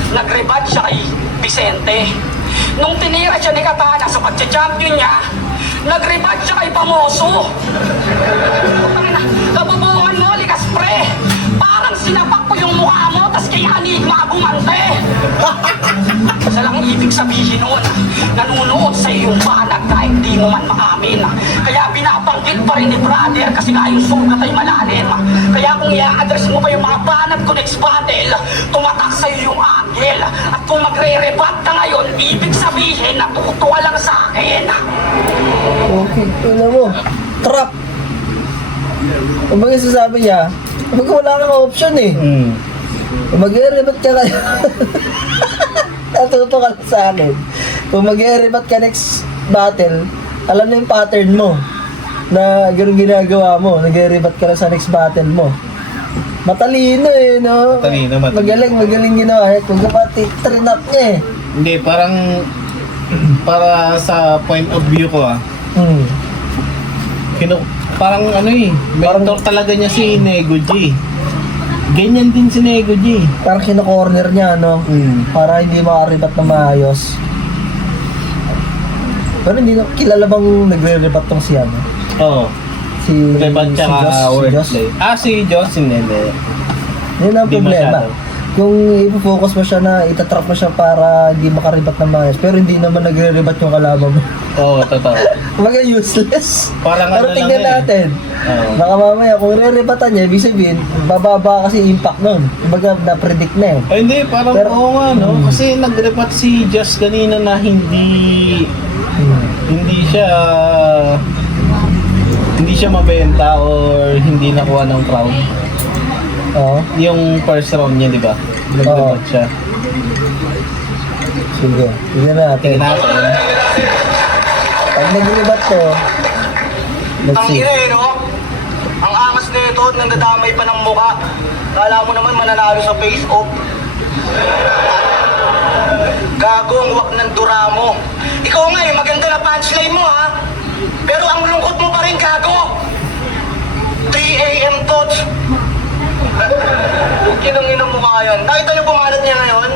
nag-rebad siya kay Vicente. Nung tinira siya ni Katana sa pagcha-champion niya, nag-rebad siya kay Pamoso. Kabubuhan mo, likas pre! Parang sinapak ko yung mukha mo, tas kay Anigma bumante. Isa lang ibig sabihin nun, nanunood sa iyong banag kahit di hindi mo man maamin. Kaya binabanggit pa rin ni brother kasi nga yung sugat ay malalim. Kaya kung i-address mo pa yung mga banat ko next battle, tumatak sa'yo yung anghel. At kung magre-rebat ka ngayon, ibig sabihin na tutuwa lang sa akin. Okay, ina mo. Trap. Kung bagay sasabi niya, wala kang option eh. Mag-rebat ka kayo. Natuto ka lang sa akin. Kung mag-rebat ka next battle, alam na yung pattern mo na gano'ng ginagawa mo. Nag-rebat ka lang sa next battle mo. Matalino eh, no? Matalino. Magaling ginawa. Kung kapati, train up niya eh. Hindi, parang para sa point of view ko Hmm. parang ano mentor talaga niya si Nego G. Ganyan din si Nego G. Parang kino-corner niya, no? Para hindi makaribat na maayos. Pero hindi na, kilala bang nagre-rebat tong si ano? Oo. Si Rebat si siya Joss, si Joss. wordplay. Si Joss, hindi. Yun ang Hindi problema. masyado. Kung i-focus mo siya na itatrap mo siya para hindi makaribat na maayos, pero hindi naman nagre-rebat yung kalaban mo. Oo, totoo. Kumbaga useless. Parang Pero ano tingnan lang natin. Oo. Baka mamaya kung re-rebatan niya, ibig sabihin, bababa kasi impact nun. Kumbaga na-predict na eh. Ay, hindi, parang Pero- oo nga, no? Kasi nag-repat si Joss kanina na hindi siya mabenta or hindi nakuha ng crowd. Oo. Yung first round niya, di ba? Nag-repat siya. Sige. Tignan natin. Tingnan natin. Pag nag-rebat to, let's Ang see. ina eh, no? Ang angas nito, nandadamay pa ng muka. Kala mo naman mananalo sa face-off. Gago ang wak ng dura mo. Ikaw nga eh, maganda na punchline mo ha. Pero ang lungkot mo pa rin, gago. 3 a.m. tots. Kinang-inang mukha yan. Nakita niyo pumalat niya ngayon?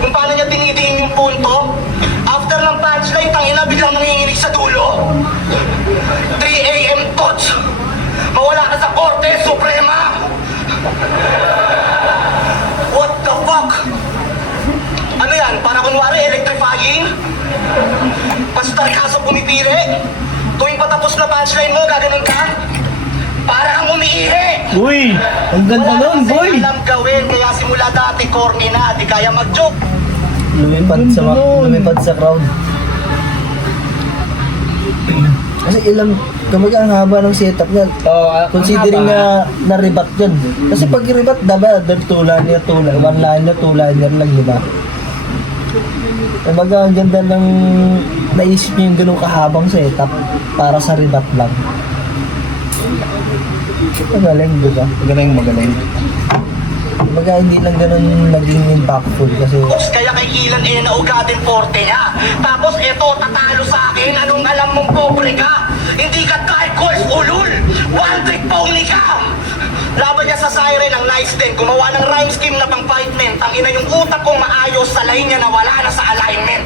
Kung paano niya tinitingin yung punto? After ng punchline, tangina, biglang nanginginig sa dulo. 3 a.m. tots. Mawala ka sa Korte Suprema. What the fuck? Ano yan? Para kunwari electrifying? Basta ka sa pumipili? Tuwing patapos na punchline mo, gaganon ka? Para kang umiihi! Uy! Ang ganda nun, Wala boy! kasi alam gawin, kaya simula dati corny na, di kaya mag-joke. Lumipad sa crowd. Kasi kumbaga ang haba ng setup niya. Considering na na-rebat yun. Kasi pag i-rebat, diba, two-liner, one-liner, two-liner lang, di ba? Kumbaga ang ganda ng naisip niyo yung ganung kahabang setup para sa rebat lang. Magaling, di ba? Magaling. Kumbaga hindi lang ganun naging impactful kasi Kaya kay Ilan eh naugadin forte niya. Tapos eto, tatalo sa akin, anong alam mong pobre ka? Hindi ka kahit course ulul. One trick pony ka. Laban niya sa Siren ang nice din. Gumawa ng rhyme scheme na pang fight men. Tangina yung utak kong maayos sa line niya na wala na sa alignment.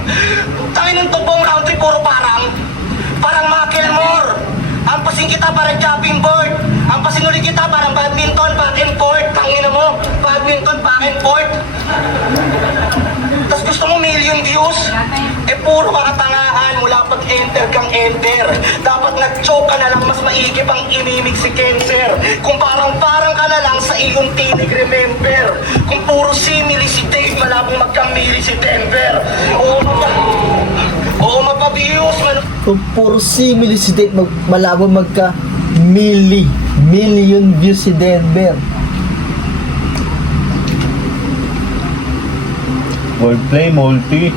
Tangina ng tubong round trip puro parang Macklemore. Ampasin kita parang jumping board. Ampasin ulit kita parang badminton, back and forth. Tangina mo, badminton, back and forth. Tapos gusto mo million views? Eh puro kakatangahan mula pag-enter kang enter. Dapat nag-choke ka na lang, mas maigip ang imimig si cancer. Kung parang ka na lang sa iyong tinig, remember. Kung puro simili si Dave, malabong magkamili si Denver. Oo, mapabiyos man. kung puro simili si Dave, malabo magka million views si Denver. Wordplay, multi.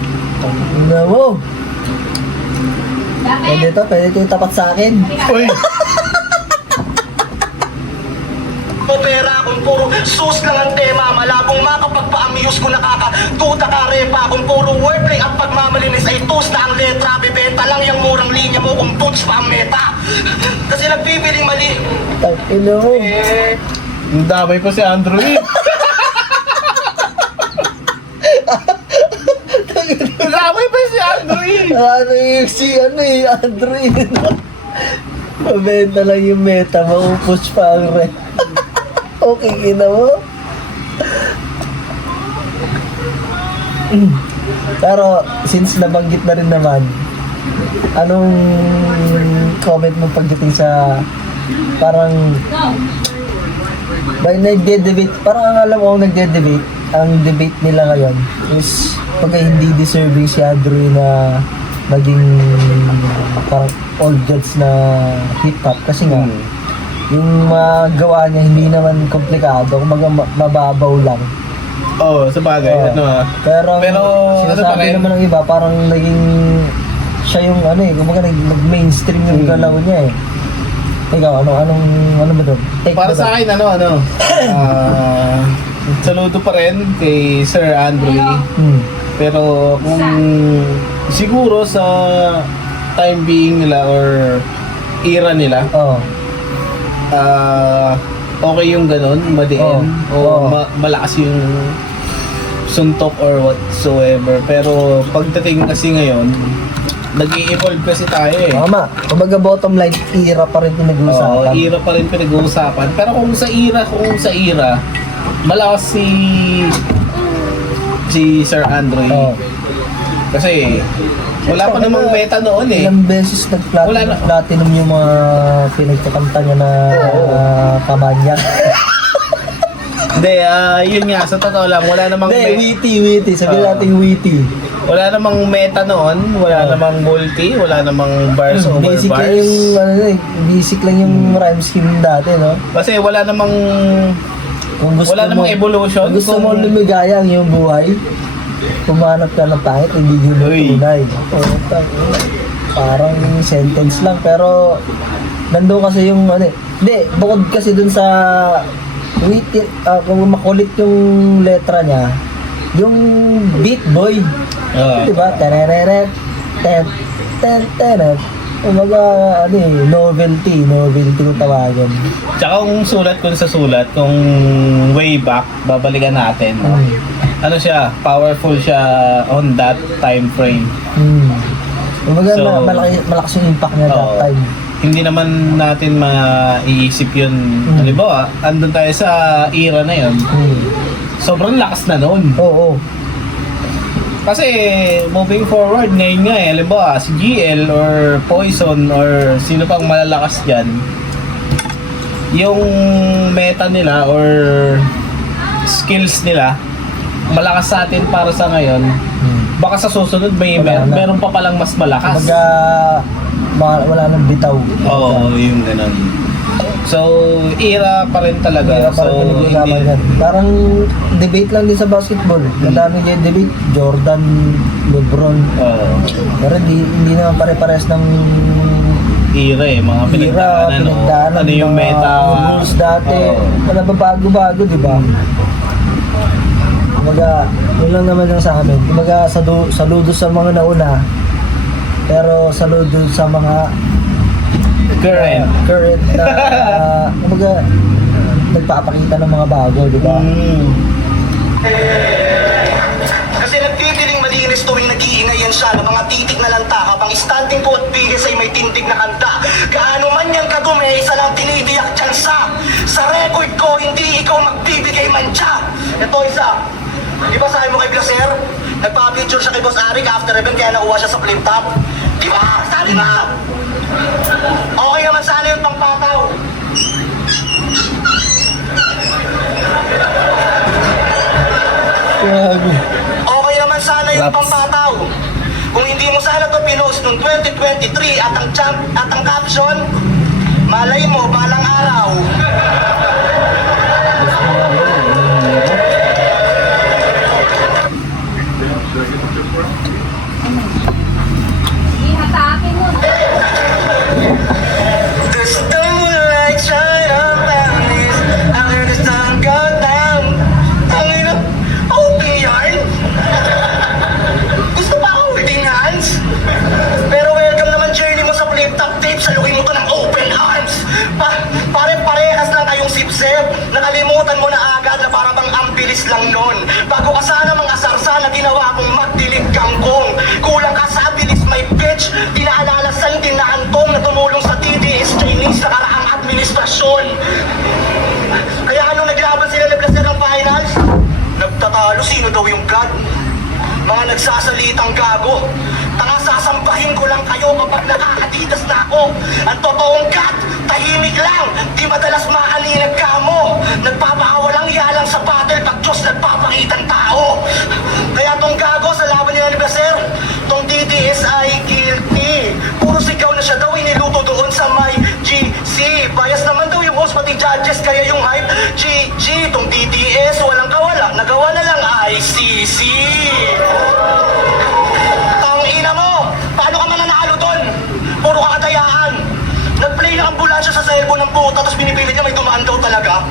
No. Pwede ito tapat sa akin. Uy! Opera kung puro sus lang ang tema. Malabong makapagpa-amuse kung nakakatuta ka repa. Kung puro wordplay ang pagmamalinis ay tus na ang letra. Bibenta lang yung murang linya mo kung boots pa ang meta. Kasi nagbibiling mali. Ino mo. Ang damay pa si Android. Ang damay pa si Android. Android. Mabenta lang yung meta, maupos pa ang rep. Okay, kina mo? Pero, since nabanggit na rin naman, anong comment mo pagdating sa parang by nagde-debate, parang ang alam ko nagde-debate, ang debate nila ngayon is pagka hindi deserving si Andrew na maging parang all judge na hip-hop kasi nga yung magawa niya hindi naman komplikado, kumbaga mababaw lang. Oo, sa bagay, ano Pero ano sinasabi pa rin? naman ng iba, parang naging siya yung ano eh, kumbaga nag-mainstream yung galaw niya eh. Ikaw, ano ba doon? Para sa akin, saludo pa rin kay Sir Andre. Pero kung siguro sa time being nila or era nila, Oo. okay yung ganun, madiin, o malakas yung suntok or whatsoever. Pero pagdating kasi ngayon, nag-i-evolve kasi tayo eh. Tama. Kumbaga bottom line, era pa rin pinag-uusapan. Era pa rin pinag-uusapan. Pero kung sa era, malakas si Sir Andre. Oo. Kasi wala pa namang meta noon eh. Ilang beses Wala na. nag-platinum yung mga pinagkakanta niya na kabanyak. Hindi, yun nga, sa totoo lang, wala namang Hindi, witty. Sabi natin witty. wala namang meta noon, wala namang multi, wala namang bars over Basic lang bars. yung, basic lang yung rhyme scheme dati, no? Kasi wala namang Kung gusto Wala namang evolution. Kung gusto mo Kung- lumigaya ang iyong buhay, pumanap ka ng pangit, hindi yun ang Uy. tunay. Parang sentence lang, pero nandun kasi yung ano eh. Hindi, bukod kasi dun sa witty, kung makulit yung letra niya, yung beat boy. Diba? Terereret, ten. Umaga, ano eh, novelty kung tawagin. Tsaka kung kung way back, babalikan natin. No? Ano siya, powerful siya on that time frame. Umaga, So, malakas yung impact niya that Oo. time. Hindi naman natin maiisip yun. Halimbawa, andun tayo sa era na yun. Sobrang lakas na noon. Oo. Kasi moving forward ngayon nga eh, halimbawa si GL or Poison or sino pang malalakas dyan, yung meta nila or skills nila, malakas sa atin para sa ngayon, baka sa susunod Wala na. meron pa palang mas malakas. Umaga, wala nang bitaw. Oo, yung ganun. So, era pa rin talaga. Kaya parang pinag-usapan yan. Parang debate lang din sa basketball. Madami din debate. Jordan, LeBron. Pero hindi naman pare-pares ng Era eh, mga pinagdaanan. pinagdaanan. Ano yung mga meta? rules dati. Oo. Wala ba bago-bago, di ba? Kumaga, yun lang naman lang sa amin. Kumaga, saludo sa mga nauna. Pero saludo sa mga Current. na kumbaga nagpapakita ng mga bago, di ba? Kasi nagtidiling malinis tuwing nag-iingayan siya ng mga titik na lanta habang standing po at bigis ay may tindig na kanta. Gaano man niyang kadumi, isa lang tinidiyak dyan sa record ko, hindi ikaw magbibigay man siya. Ito isa, di ba sabi mo kay Blaser? Nagpa-picture siya kay Boss Arik after event kaya nakuha siya sa flip top. Di ba? Sabi mo! Okay naman sana yung pangpataw. Okay naman sana yung pampataw. Kung hindi mo sana to pinost noong 2023 at ang caption, malay mo, balang araw. Gusto mo like China Paris, ang gusto ang goddamn. Ang ina, open yarn. Gusto pa ako holding hands. Pero welcome naman journey mo sa flip top tape. Salukin mo to ng open arms. Pare-parehas lang kayong sip-sip. Nakalimutan mo na agad na para bang ang bilis lang nun. Bago ka sana mga sarsa na ginawa kong magdilig kangkong. Kulang ka sa bilis may bitch. Pinaalala sa hindi na antong na tumulong sa TDS Chinese sa karaang administrasyon. Kaya anong naglaban sila na Blaser ng finals? Nagtatalo, sino daw yung God? Mga nagsasalitang gago. Tanga, sasambahin ko lang kayo kapag nakakadidas na ako. Ang totoong gat, tahimik lang, di madalas maalinag ka mo. Nagpapakawalang yalang sa battle pag Diyos nagpapakitang tao. Kaya tong gago sa laban nila ni Blaser, tong DDS ay guilty. Puro sigaw na siya daw iniluto doon sa may GC. Bias naman daw yung host pati judges kaya yung hype GG. Tong DDS walang kawala, nagawa na lang ICC. Tang ina mo, paano ka mananalo doon? Puro kakatayaan. Nag-play ng ambulansya sa cellphone ng puta tapos pinipilit niya may dumaan daw talaga.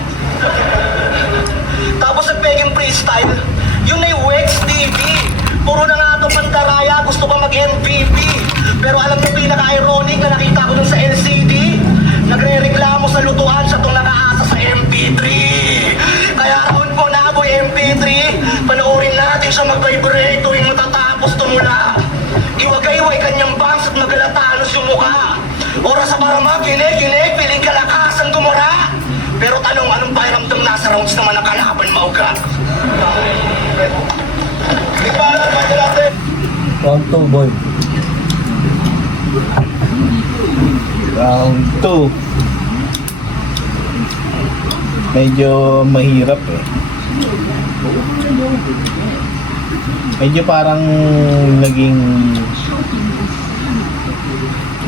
Tapos nag-begging freestyle. Yun ay Wex TV. Puro na nga ito pandaraya, gusto pa mag-MVP. Pero alam mo pinaka-ironic na nakita ko dun sa LCD? Nagre-reklamo sa lutuan siya itong nakaasa sa MP3. Kaya round po na aboy MP3. Panoorin natin siya mag-vibrate tuwing matatapos tumula. Iwagayway kanyang bangs at magalatanos yung mukha. Oras sa para maginig, piling kalakasan tumura. Pero tanong, anong pakiramdam nasa rounds naman ang kalaban mauga? Di ba alam natin? Round 2, boy. Round 2. Medyo mahirap eh. Medyo parang naging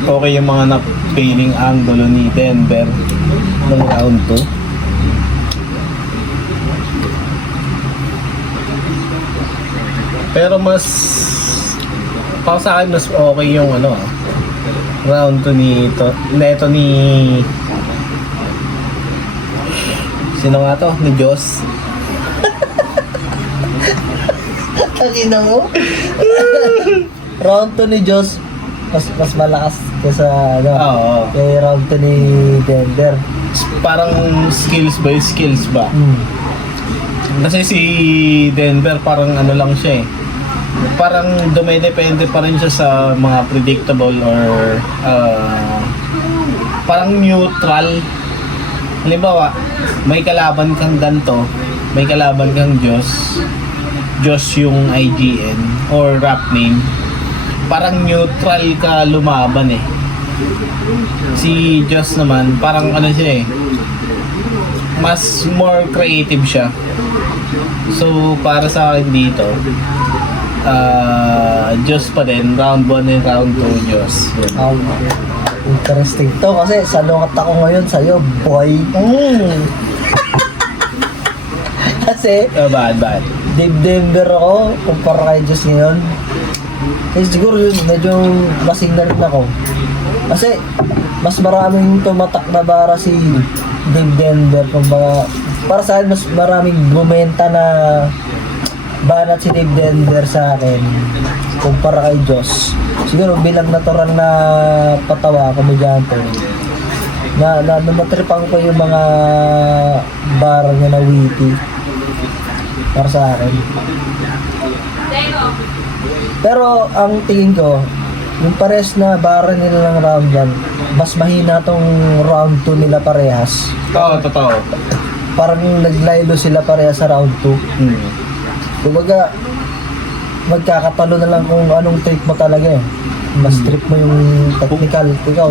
okay yung mga na-failing angulo ni Denver ng round 2. Pero mas para sa akin mas okay yung round 2 neto ni sino nga to? Ni Diyos. Ang ina mo. Round 2 ni Diyos, mas malakas kaysa Oo. kay round 2 ni Denver. Parang skills ba? Kasi si Denver parang lang siya eh. Parang dumedepende pa rin siya sa mga predictable or parang neutral. Halimbawa, may kalaban kang ganto, may kalaban kang Diyos yung IGN or rap name. Parang neutral ka lumaban eh. Si Diyos naman, parang siya eh. Mas more creative siya. So, para sa akin dito, Diyos pa din. Round 1 and round 2, Diyos. Interesting to kasi salungat ako ngayon sa'yo, boy. Kasi, Bad. Denver ako, kumpara kay Diyos ngayon. Kasi siguro yun, medyo lasing na rin ako. Kasi, mas maraming tumatak na bara si Denver. Kumbaga, para sa akin, mas maraming bumenta na banat si Denver sa akin kumpara kay Diyos. Siguro bilang natural na patawa, komedyante, na natripan ko yung mga bar niya na witty para sa akin. Pero ang tingin ko, yung pares na bar nila ng round 1, mas mahina tong round 2 nila parehas. Oo, totoo. Parang naglaylo sila parehas sa round 2. Kumbaga, magkakatalo na lang kung anong trip mo talaga eh. Mas trip mo yung technical. Ikaw,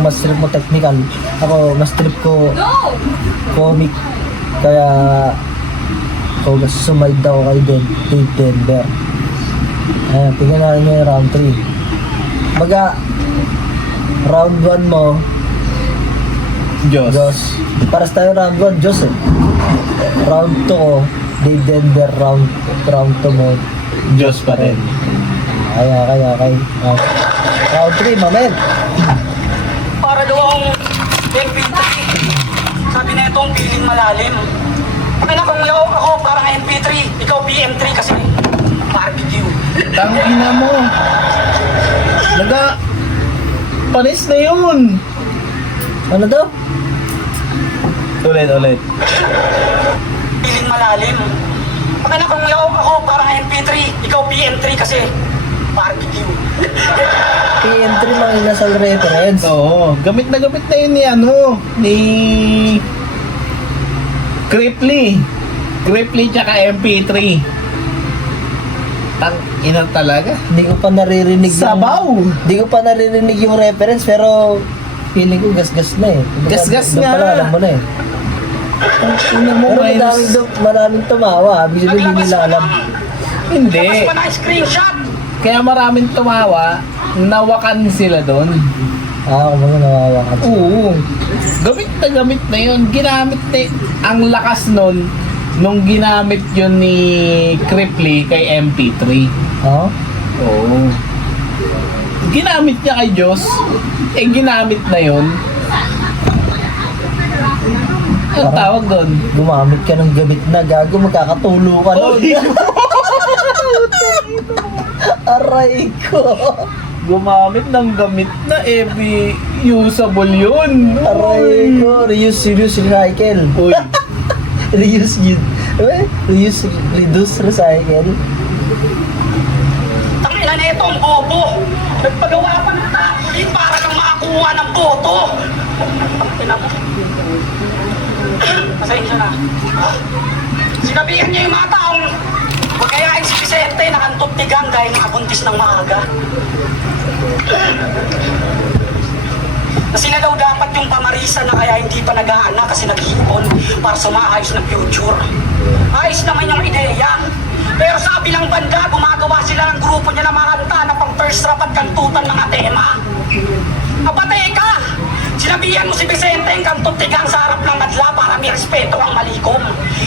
mas trip mo technical. Ako, mas trip ko comic. Kaya, ako mas sumaid daw kay Denver. Ayan, tingnan natin nyo yung round 3. Round 1 mo, Diyos. para sa tayo round 1, Diyos eh. Round 2 ko, Denver, round 2 mo, Diyos pa rin. Kaya. Round 3, mamen. Para daw ang MP3. Sabi na itong piling malalim. Kaya kung ako parang MP3, ikaw PM3 kasi barbecue. Tangina mo. Panis na yun. Ano daw? Ulit. Piling malalim. Kaya kung ako parang MP3, ikaw PM3 kasi barbecue. PM3 mga inasal reference. Oo. Gamit na yun ni Cripply tsaka MP3. Tang ina talaga. Hindi ko pa naririnig Sabaw! Hindi ko pa naririnig yung reference pero feeling ko gas-gas na eh. Gas-gas Doon nga. pala, alam mo na eh. Ano mo, Pero maraming tumawa. Ibig sabihin hindi Naglabas nila pa alam. ng... Hindi. Naglabas pa ng screenshot. Kaya maraming tumawa, nawakan sila doon. Kung mga nawawa ka. Oo. Gamit na yun. Ginamit na ang lakas nun nung ginamit yun ni Cripply kay MP3. Oo? Oo. Ginamit niya kay Diyos. Ginamit na yun. Ang tawag doon? Gumamit ka ng gamit na gago, magkakatulo ka Oh, nun. Aray ko. gumamit ng gamit na usable yun. Aray ko. Reuse, recycle. Uy. Reuse, reuse, reduce, recycle. Tangina na itong bobo. Nagpagawa pa ng tapulin para kang makakuha ng boto. Tangina mo. Pasensya na. Sinabihan niya yung mga taong huwag kayain si Vicente na kantog tigang dahil nakabuntis ng maaga. Na sila daw dapat yung pamarisan na kaya hindi pa nag-aanak kasi nag-iipon para sa maayos na future. Ayos naman yung ideya. Pero sa kabilang banda, gumagawa sila ng grupo niya na mga kanta na pang first rap at kantutan ng atema. Kapatay ka! Sinabihan mo si Vicente yung kantong tigang sa harap ng madla para may respeto ang malikom.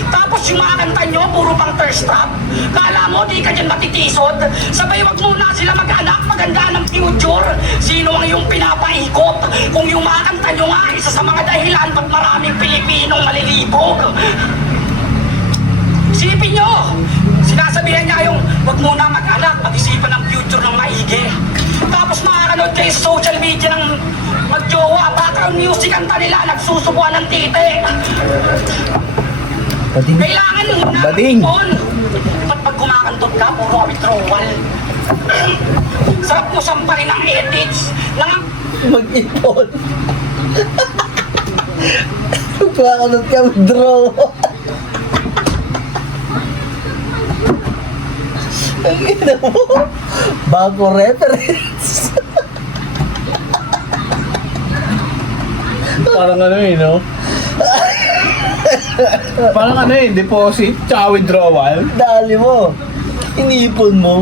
Tapos yung mga kanta nyo, puro pang thirst trap. Kala mo, di ka dyan matitisod. Sabay wag muna sila mag-anak, maganda ng future. Sino ang iyong pinapaikot? Kung yung mga kanta nyo nga, isa sa mga dahilan ba't maraming Pilipinong malilibog. Isipin nyo, sinasabihan niya yung wag muna mag-anak, pag-isipan ng future ng maigi. Tapos makakanood kayo sa social media ng mag-jowa, background music ang nila, nagsusubuan ng titi. Bading. Kailangan muna Bading. mag-ipon. Ba't pag kumakantod ka, puro withdrawal? Sarap mo samparin ang edits ng Mag-ipon. Pagkakalot ka, withdraw. Ang ina mo. Bago reference. Parang ano no? Parang ano deposit tsaka withdrawal. Dali mo. Inipon mo.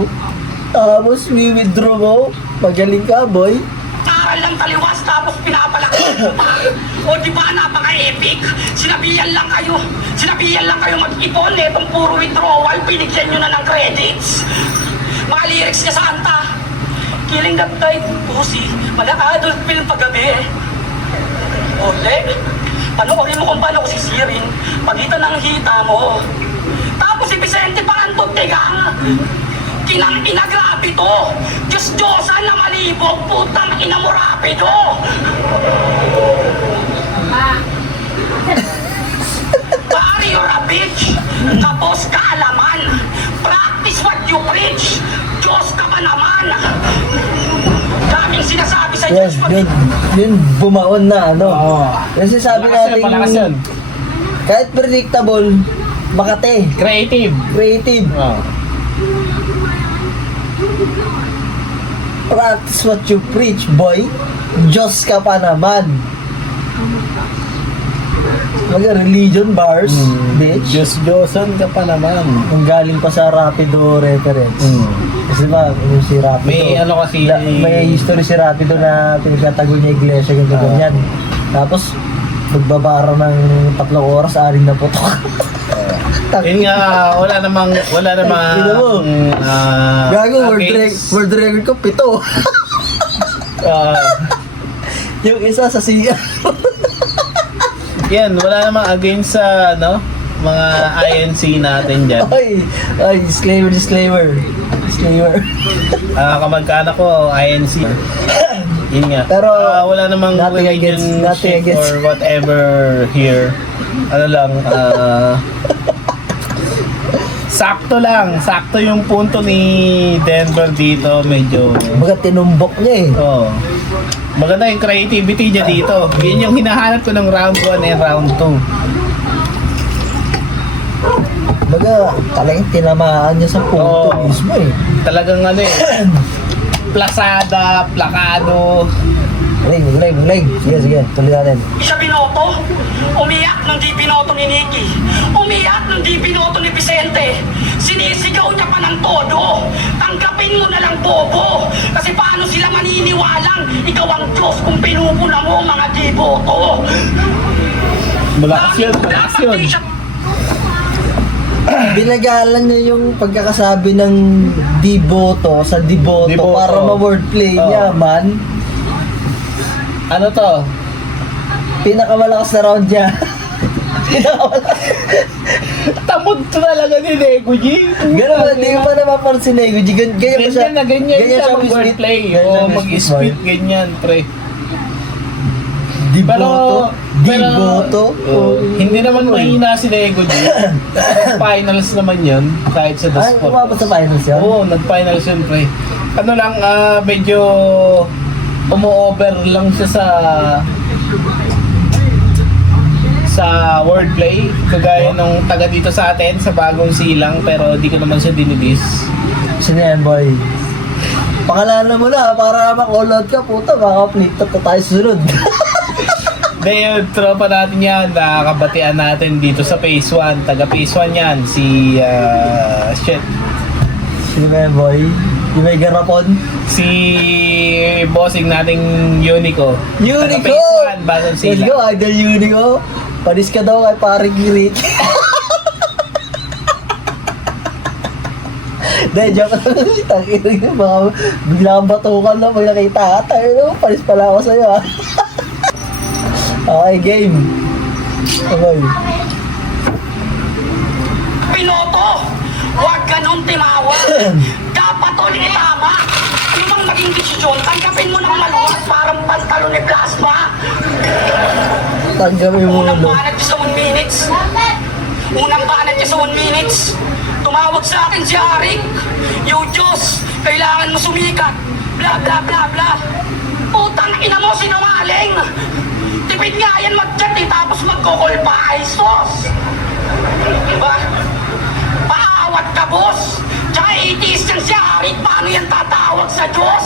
Tapos withdraw mo. Magaling ka, boy. aral ng taliwas tapos pinapalaki mo pa. O di ba napaka-epic? Sinabihan lang kayo mag-ipon. Etong puro withdrawal, binigyan nyo na ng credits. Mga lyrics niya sa kanta. Killing that night, pussy. Mala-adult film paggabi. Ole, panoorin mo kung paano ko sisirin. Pagitan ng hita mo. Tapos si Vicente Parantot Tigang. Kinang ina, grabe to. Diyos-Diyosan na malibog, putang ina mo rapido. Pare, you're a bitch. Tapos kaalaman. Practice what you preach. Diyos ka pa naman. Daming sinasabi sa Yes, Diyos. yun bumaon na, ano. Oo. Kasi sabi natin, Palakas yun. kahit predictable, makate, Creative. creative, Oh. practice what you preach, boy. Diyos ka pa naman. Religion bars, bitch. Diyos-Diyosan ka pa naman. Kung galing pa sa Rapido reference. Kasi ba, yung si Rapido. May ano kasi- may history si Rapido na pinagtatagol niya iglesia, ganyan. Tapos, magbabara ng 3 oras, 6 na putok. Yun nga, wala namang Ino mo. Gago, world record ko, 7. Yung isa sa siya. yan, wala namang against sa mga INC natin dyan. Ay, disclaimer. Kamag-anak ko, INC. Yun nga. Pero, wala namang nothing religion against- shit or whatever here. Ano lang, sakto yung punto ni Denver dito, medyo Baga tinumbok niya eh. maganda yung creativity niya dito. Yun yung hinahanap ko ng round 1 and round 2. Baga, talagang tinamaan niya sa punto Oo. mismo eh. Talagang plasada, plakado. Galing. Sige, tuloy natin. Siya binoto, umiyak nang di binoto ni Nicky, umiyak nang di binoto ni Vicente, sinisigaw niya pa ng todo, tanggapin mo na lang bobo, kasi paano sila maniniwalang ikaw ang Diyos kung pinupuna mo ang mga di boto? Malakas yun. Binagalan niya yung pagkakasabi ng diboto sa diboto Diboto. para ma-wordplay niya, man. Ano to? Pinakamalakas na round niya. Tamod talaga ni Nego G. Ganun ba? Hindi ko pa napapansin na yun. Ganyan ba siya? Ganyan siya mag-spit. mag-wordplay. Ganyan siya O mag-spit, ganyan, pre. Diboto? Diboto? Hindi naman mahina si Nego G. Finals naman yun, kahit sa The Ay, Sport. umabot sa finals yun? Oo, nag-finals yun, pre. Ano lang, medyo umu-over lang siya sa wordplay, kagaya nung taga dito sa atin sa Bagong Silang, pero di ko naman siya dinidis. Sino yan, boy? Pangalanan mo na para mag-all out ka, puta. Baka flip-top na tayo sunod. Then yung tropa natin yan, nakakabatian natin dito sa Phase 1. Taga Phase 1 yan, si Sino ba yan, boy? Di ba yung garapon? si bossing nating Unico. Taga Unico! Phase 1, Bagong Let's go, Silang. Idol Unico. Panis ka daw kay paring Girik. Dahil, joke lang. Tangina, baka bigla kang batukan na pag nakita ka. Tayo no, panis pala ako sa'yo ha. Okay, game. Okay. Pinoto, huwag ganun timawa. Dapat ulit itama. Yung mga naging desisyon, tanggapin mo ng maluwag parang pantalon ni Plasma. Tanggapin mo Unang ulo. banat niya sa 1 minutes. Unang banat niya sa 1 minutes. Tumawag sa akin si Arik. Yo Diyos, kailangan mo sumikat. Bla bla bla bla. Putang ina mo, sinungaling. Tipid nga yan mag-chat eh, tapos magkukul pa ay sos. Diba? Paawat ka, boss. Tsaka 80s yan si Arik, paano yan tatawag sa Diyos?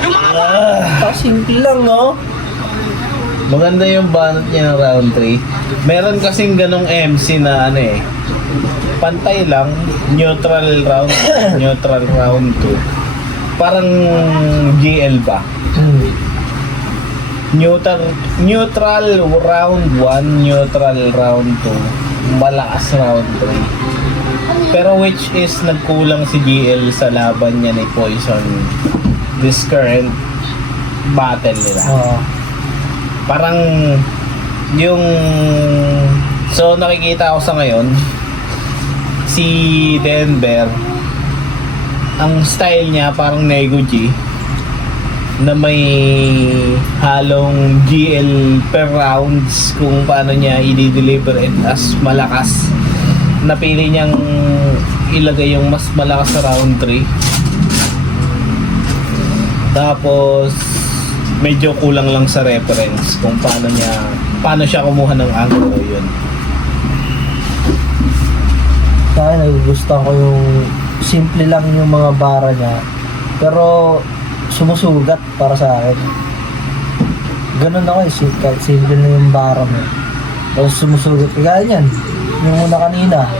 Yung mga Simple lang, no? Maganda yung banat niya ng round 3. Meron kasing ganong MC na pantay lang, neutral round, neutral round 2. Parang GL ba? Neutral round 1, neutral round 2, malakas round 3. Pero which is nagkulang si GL sa laban niya ni Poison this current battle nila. Oo. Parang yung nakikita ko sa ngayon si Denver, ang style niya parang Nego G na may halong GL per rounds kung paano niya i-deliver it as malakas. Napili niyang ilagay yung mas malakas sa round 3. Tapos medyo kulang lang sa reference kung paano siya kumuha ng angulo yun. Sa akin, nagugustuhan ko yung simple lang yung mga bara niya. Pero sumusugat para sa akin. Ganun ako eh, kahit simple na yung bara mo. Tapos sumusugat kagaya niyan. Yung una kanina.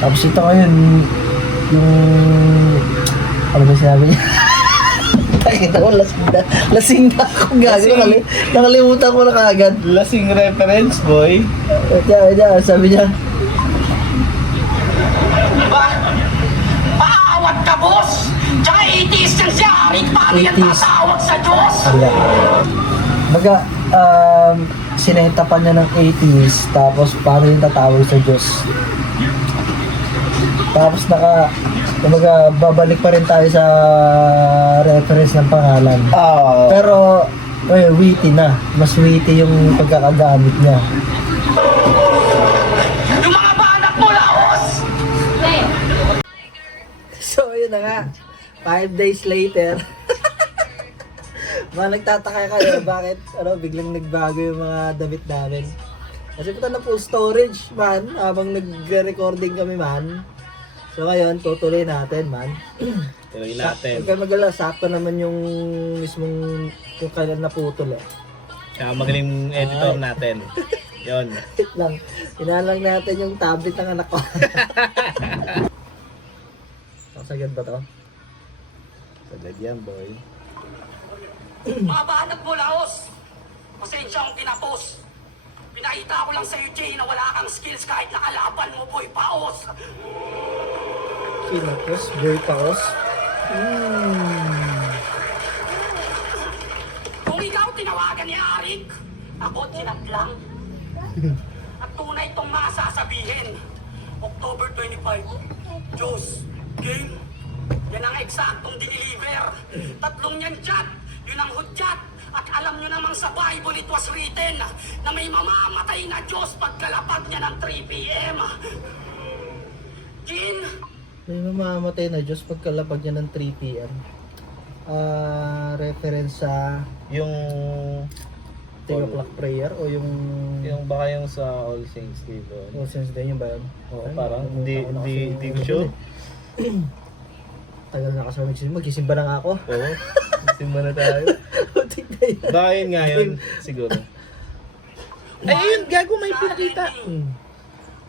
Tapos ito ngayon, yung ano ba sinabi niya? Nakita ko, lasing na ako gago. Nakalimutan ko na kaagad. Lasing reference, boy. Sabi niya, Diba? Paawat ka, boss! Tsaka 80s yan si Arik, paano yan 80s. tatawag sa Diyos? Baga, sinetapan niya ng 80s, tapos paano yung tatawag sa Diyos. Tapos kumbaga, babalik pa rin tayo sa reference ng pangalan. Pero, witty na. Mas witty yung pagkakagamit niya. Yung mga banat mo, laos! So, yun na nga. 5 days later. Nagtataka kayo bakit biglang nagbago yung mga damit namin. Kasi puta na full storage man habang nag-recording kami man. So ngayon, tutuloy natin, man. Tuloy natin. Huwag kayo mag-alala, sakto naman yung mismong yung kailan naputol eh. Kaya magaling editor natin. Yon. Wait lang, inalang natin yung tablet ng anak ko. Kasagad ba to? Sagad yan, boy. Mabahanap mo, Laos. Pasensya akong tinapos. Pinakita ko lang sa'yo, Jay, na wala kang skills kahit nakalaban mo, boy, paos. Kinapos, boy paos. Kung ikaw tinawagan ni Arik, ako chinat lang. At tunay itong masasabihin. October 25, Diyos, game. Yan ang eksaktong diniliver. Tatlong yan chat, yun ang hudyat. At alam nyo namang sa Bible it was written na may mamamatay na Diyos pagkalapag niya ng 3 p.m. Jin, May mamamatay na Diyos pagkalapag niya ng 3 p.m. Reference sa Yung 10 o'clock prayer o yung baka yung sa All Saints Day doon. All Saints Day yun ba yun? Oo, Ay, parang nakalimutan hindi ko na kasi ko sure. Tagal na kasi magsisimba na nga ako. Oo. Simba na tayo. Putik na yan. Baka yun nga yun, siguro. Ay, yun, gago, may pinakita.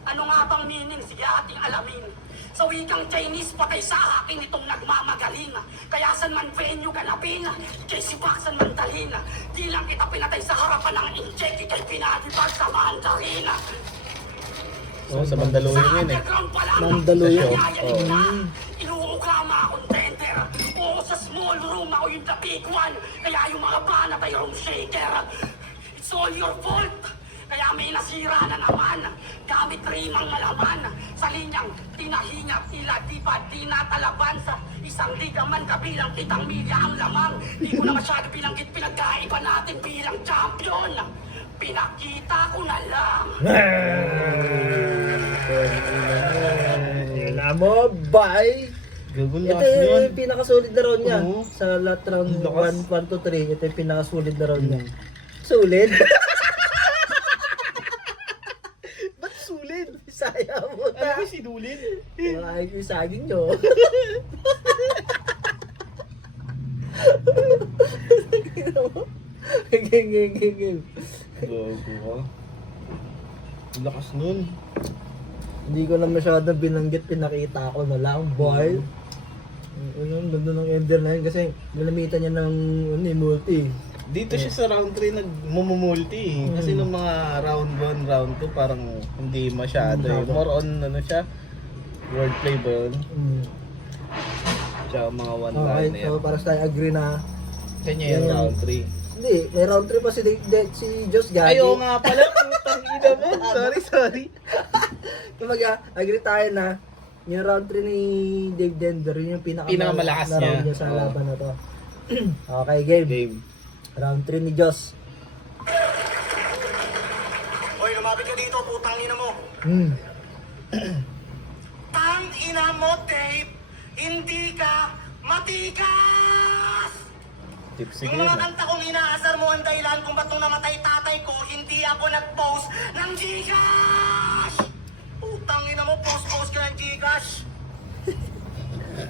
ano nga bang meaning? Sige ating alamin. Sa wikang Chinese, patay sa akin itong nagmamagaling. Kaya san man venue ganapin, kay si Baksan man dalhin. Di lang kita pinatay sa harapan ng inject, ikay pinatibag sa Mandarin. Oo, sa Mandalorian yun eh. underground pa lang. Mandalorian? Nangyayari na. Oo. Inuukama akong tender. Oo, sa small room ako yung the big one. Kaya yung mga banat ay room shaker. It's all your fault. Kaya may nasira na naman. Gamit rimang malaman. Sa linyang tinahinga tila di pa tinatalaban. Sa isang liga man kabilang kitang milya ang lamang. Di ko na masyado pinanggit pinagkaiba natin bilang champion. Pinakita ko na lang. Yun na mo, bye! Gago, Ito lakas yun. yung pinakasulit na round niya. Oo. Sa lahat round Lakas. 1 to 3, ito yung pinakasulit na round niya. Sulit? Ba't sulit? Saya mo Ano ta. ba sinulid? Ay, yung saging nyo. Game. Gago ka. Ang lakas nun. Hindi ko na masyado binanggit, pinakita ko na lang, boy. Ano, ganda ng ender na yun kasi nalamitan niya ng multi. Dito siya sa round 3 nagmumulti. Kasi nung mga round 1, round 2 parang hindi masyado eh. More on ano siya, wordplay ba yun? Tsaka mga Okay, one-liner. so para sa tayo agree na Kanya yung yan. round 3. hindi, may round 3 pa si Diyos Gagi. Ayaw nga pala, putang ina mo. Sorry. Kumbaga, agree tayo na yung round 3 ni Dave Denver, yun yung Pinakamalakas na round niya. niya sa Oo. laban na to. Okay, game. Game. Round 3 ni Diyos. Hoy, lumapit ka dito, putang ina mo. Tang ina mo, Dave. Hindi ka matikas! Tipsy Yung ka mga yun. kanta kong inaasar mo ang dahilan kung ba't nung namatay tatay ko, hindi ako nag-post ng Gcash! Putang ina mo, post ka ng Gcash!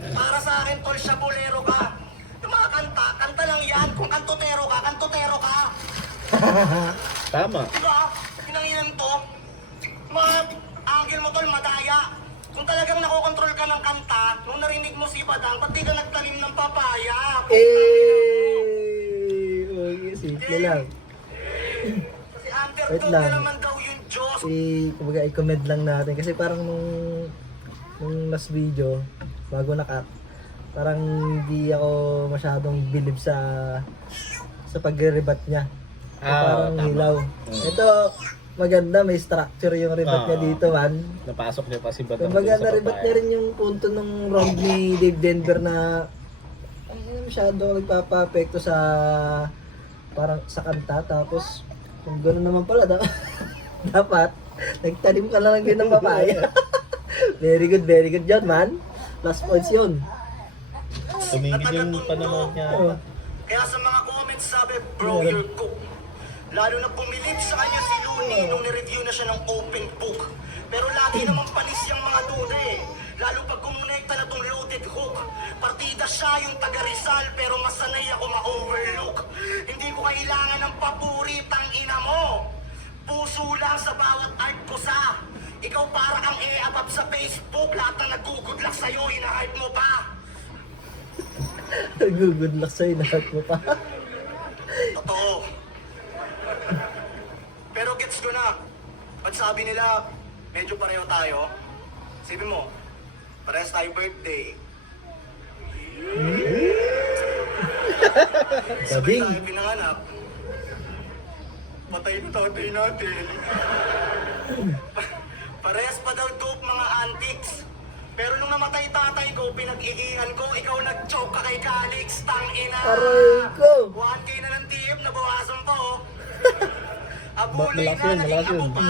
Para sa akin, tol, siya bolero ka. Yung mga kanta lang yan. Kung kantutero ka. Tama. Diba? Pinanginan to. Mga angle mo, tol, madaya. Kung talagang nakokontrol ka ng kanta, nung narinig mo si Badang, ba't di ka nagtanim ng papaya? Okay, simple lang. Kasi Wait underdog lang. na naman daw yung Diyos. Kumbaga, i-comment lang natin. Kasi parang nung last video, bago na-cut, parang hindi ako masyadong believe sa pagre-rebat niya. So, parang tama. hilaw. Ito, maganda, may structure yung rebat niya dito, man. Napasok niya pa si Batang Kumbaga, dun sa na-rebat papaya. niya rin yung punto ng round ni Dave Denver na ay, masyado nagpapa-apekto sa parang sa kanta. Tapos, kung gano'n naman pala, dapat nagtanim ka lang din ng papaya. Very good John, man. Plus points yun. Tumigil yung panonood niya. Oo. Kaya sa mga comments sabi, bro, you're cook. Lalo na pumilip sa kanya si Looney nung nireview na siya ng open book. Pero lagi naman panis yung mga dude eh. Lalo pag kumonekta na tong loaded hook. Partida siya yung taga Rizal pero masanay ako ma-overlook. Hindi ko kailangan ng papuri, tangina mo. Puso lang sa bawat art ko sa. Ikaw para kang e-abab sa Facebook. Lahat na nagugudlak sa'yo, ina-hype mo pa. Good luck sa'yo, lahat mo pa. Totoo. Pero gets ko na. Pag sabi nila, medyo pareho tayo. Sabi mo, parehas tayo birthday. Sabay Bading. tayo pinanganak. Patay na tatay natin. Parehas pa daw dope mga antics. Pero nung namatay tatay ko, pinag-iihan ko, ikaw nag-choke ka kay Calix, tangina. Aray ko. 1K na ng tip, nabawasan pa oh. Abulay Malakas na, yun, naging malakas abo yun. pa.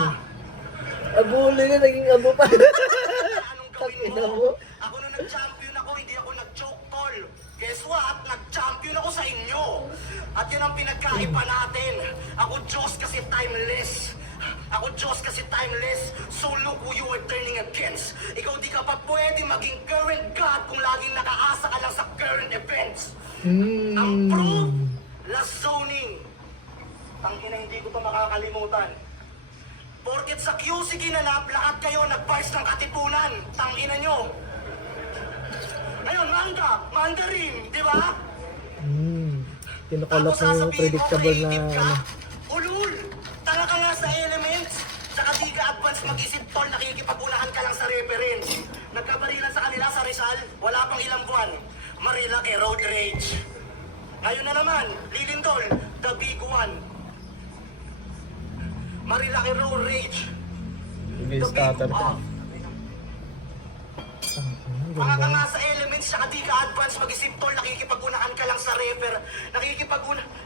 Abuli na, naging abo pa. Anong gawin Tangina mo? mo. Ako nung nag-champion ako, hindi ako nag-choke tol. Guess what? Nag-champion ako sa inyo. At yun ang pinagkaiba natin. Ako Diyos kasi timeless. Ako Diyos kasi timeless. So look who you are turning against. Ikaw di ka pa pwede maging current God kung laging nakaasa ka lang sa current events. Ang proof, last zoning. Tangina, hindi ko pa makakalimutan. Porket sa QC ginanap, lahat kayo nag-bars ng katipunan. Tangina nyo. Ngayon, manga, mandarin, di ba? Kinukulot mo yung predictable na ano. Ulul! Tanga ka nga sa elements. Tsaka di ka advance mag-isip tol, nakikipag-unahan ka lang sa reference. Nagkabarilan sa kanila sa Rizal, wala pang ilang buwan. Marilaki road rage. Ngayon na naman, Lilindol, the big one. Marilaki road rage. Sige, The big starter ka. one. Mga ka nga sa elements, saka di ka advance mag-isip tol, nakikipag-unahan ka lang sa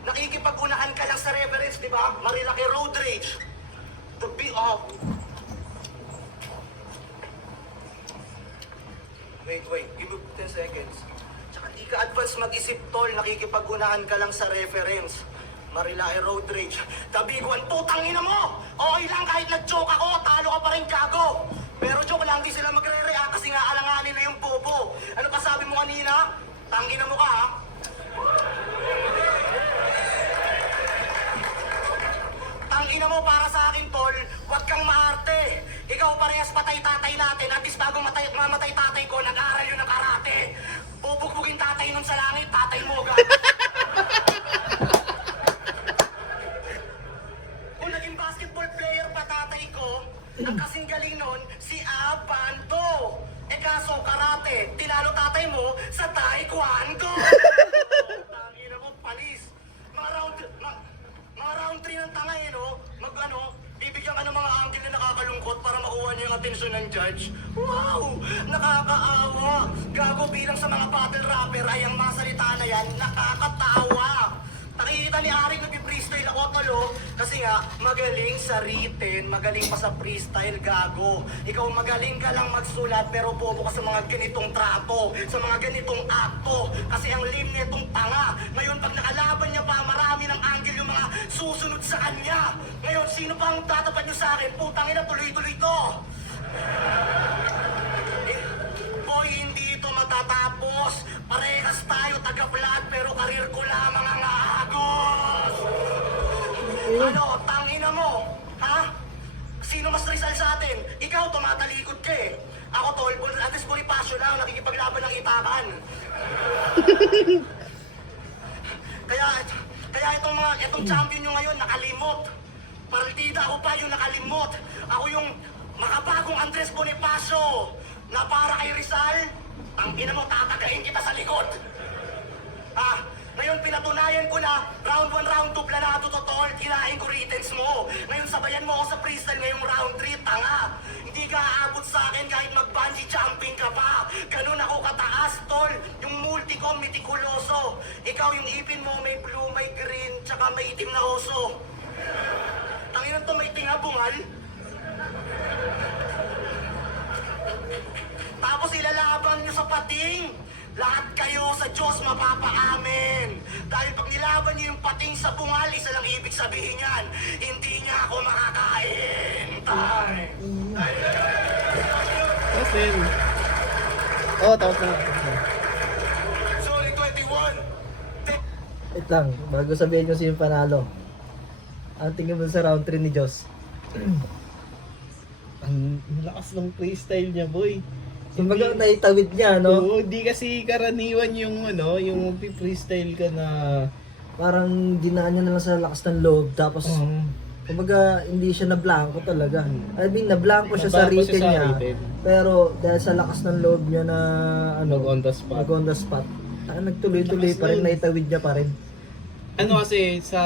nakikipag-unahan ka lang sa reference, di ba? Marilaki road rage. The big off. Wait, give me 10 seconds. Tsaka di ka advance mag-isip tol, nakikipag-unahan ka lang sa reference. Marilaki road rage. The big one, putangina mo! Okay lang kahit nag-joke ako, talo ka pa rin gago. Pero joke lang, di sila magre-react kasi nga alanganin na yung bobo. Ano pa sabi mo kanina? Tangina mo ka ha? Tangina mo para sa akin tol, huwag kang maarte. Ikaw parehas patay tatay natin, at least bago mamatay tatay ko, nag-aaral yun ng karate. Bubugbugin tatay nun sa langit, tatay mo ga. Kung naging basketball player pa tatay ko, ang kasing galing nun, si Abando. Eh kaso, karate, tinalo tatay mo sa taekwondo. Tangina mo, palis. Mga round 3 ng tanga eh, no? Bibigyan ka ng mga angle na nakakalungkot para makuha niya yung atensyon ng judge. Wow! Nakakaawa. Gago bilang sa mga battle rapper ay ang masalita na yan, nakakatawa. Nakikita ni Arik nag-freestyle ako talo kasi nga magaling sa written, magaling pa sa freestyle gago. Ikaw magaling ka lang magsulat pero bobo ka sa mga ganitong trato, sa mga ganitong akto. Kasi ang lim nitong tanga. Ngayon pag nakalaban niya pa, marami ng angle yung mga susunod sa kanya. Ngayon sino pang tatapat niyo sa akin? Putang ina, tuloy-tuloy to. Boy, hindi ito matatapos. Parehas tayo taga-vlog pero karir ko lamang ang agos. Ano, tangina mo? Ha? Sino mas Rizal sa atin? Ikaw, tumatalikod ka eh. Ako, tol, at least Bonifacio lang, nakikipaglaban ng itakan. Kaya itong champion nyo ngayon, nakalimot. Partida ako pa yung nakalimot. Ako yung makabagong Andres Bonifacio na para kay Rizal, tangina mo, tatagain kita sa likod. Ngayon pinatunayan ko na round 1, round 2, planado to tol, kinain ko returns mo. Ngayon sabayan mo ako sa freestyle ngayong round 3, tanga. Hindi ka aabot sa akin kahit mag-bungee jumping ka pa. Ganun ako kataas tol, yung multi ko mitikuloso. Ikaw yung ipin mo may blue, may green, tsaka may itim na oso. Tanginan to, may tinga bungal. Tapos ilalaban nyo sa pating. Lahat kayo sa Diyos mapapaamin. Dahil pag nilaban nyo yung pating sa bungal, isa lang ibig sabihin yan, hindi niya ako makakain. Tay. Kasi, Oo, tapos na. Solid 21. Wait lang, bago sabihin ko sino yung panalo. Ang tingin mo sa round 3 ni Joss? Ang lakas ng freestyle niya, boy. Kumbaga naitawid niya, no? Oo, di kasi karaniwan yung yung freestyle ka na Parang dinaan niya na lang sa lakas ng loob. Tapos, kumbaga hindi siya na blanco talaga. I mean, na blanco siya sa Nablanko siya written sa niya. written. Pero dahil sa lakas ng loob niya na Mag on the spot. Mag on the spot. Nagtuloy-tuloy Lakas pa rin, nun. naitawid niya pa rin. Ano kasi sa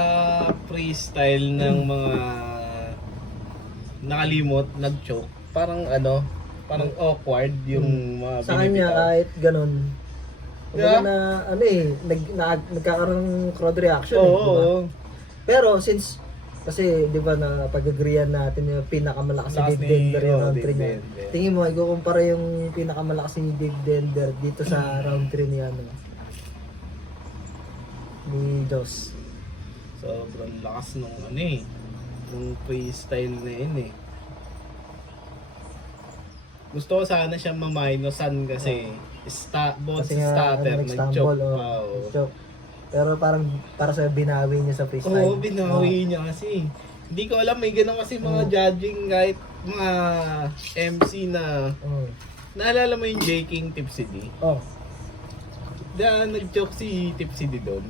freestyle ng mga nakalimot, nag-choke, parang parang awkward yung mga Sa kanya binibitaw. kahit ganun. Kumbaga Yeah. na nagkakaroon ng crowd reaction. Oo, eh, diba? oo. Pero since kasi 'di ba na pag-agreean natin yung pinakamalakas si Lakas Dave ni- Dender yung round Dave 3 niya. Dender. Tingin mo ikukumpara yung pinakamalakas ni Dave Dender dito sa round 3 ni ni Joss. Sobrang lakas nung nung freestyle na yun eh. Gusto ko sana siya ma-minusan kasi both Kasi nga starter, nag-choke. nag-stumble, nag-choke. Pero parang para sa binawi niya sa freestyle. Oo, binawi niya kasi. Hindi ko alam, may ganun kasi mga judging kahit mga MC na Oo. naalala mo yung J. King Tipsy D? Oh. Nag-choke si Tipsy D doon.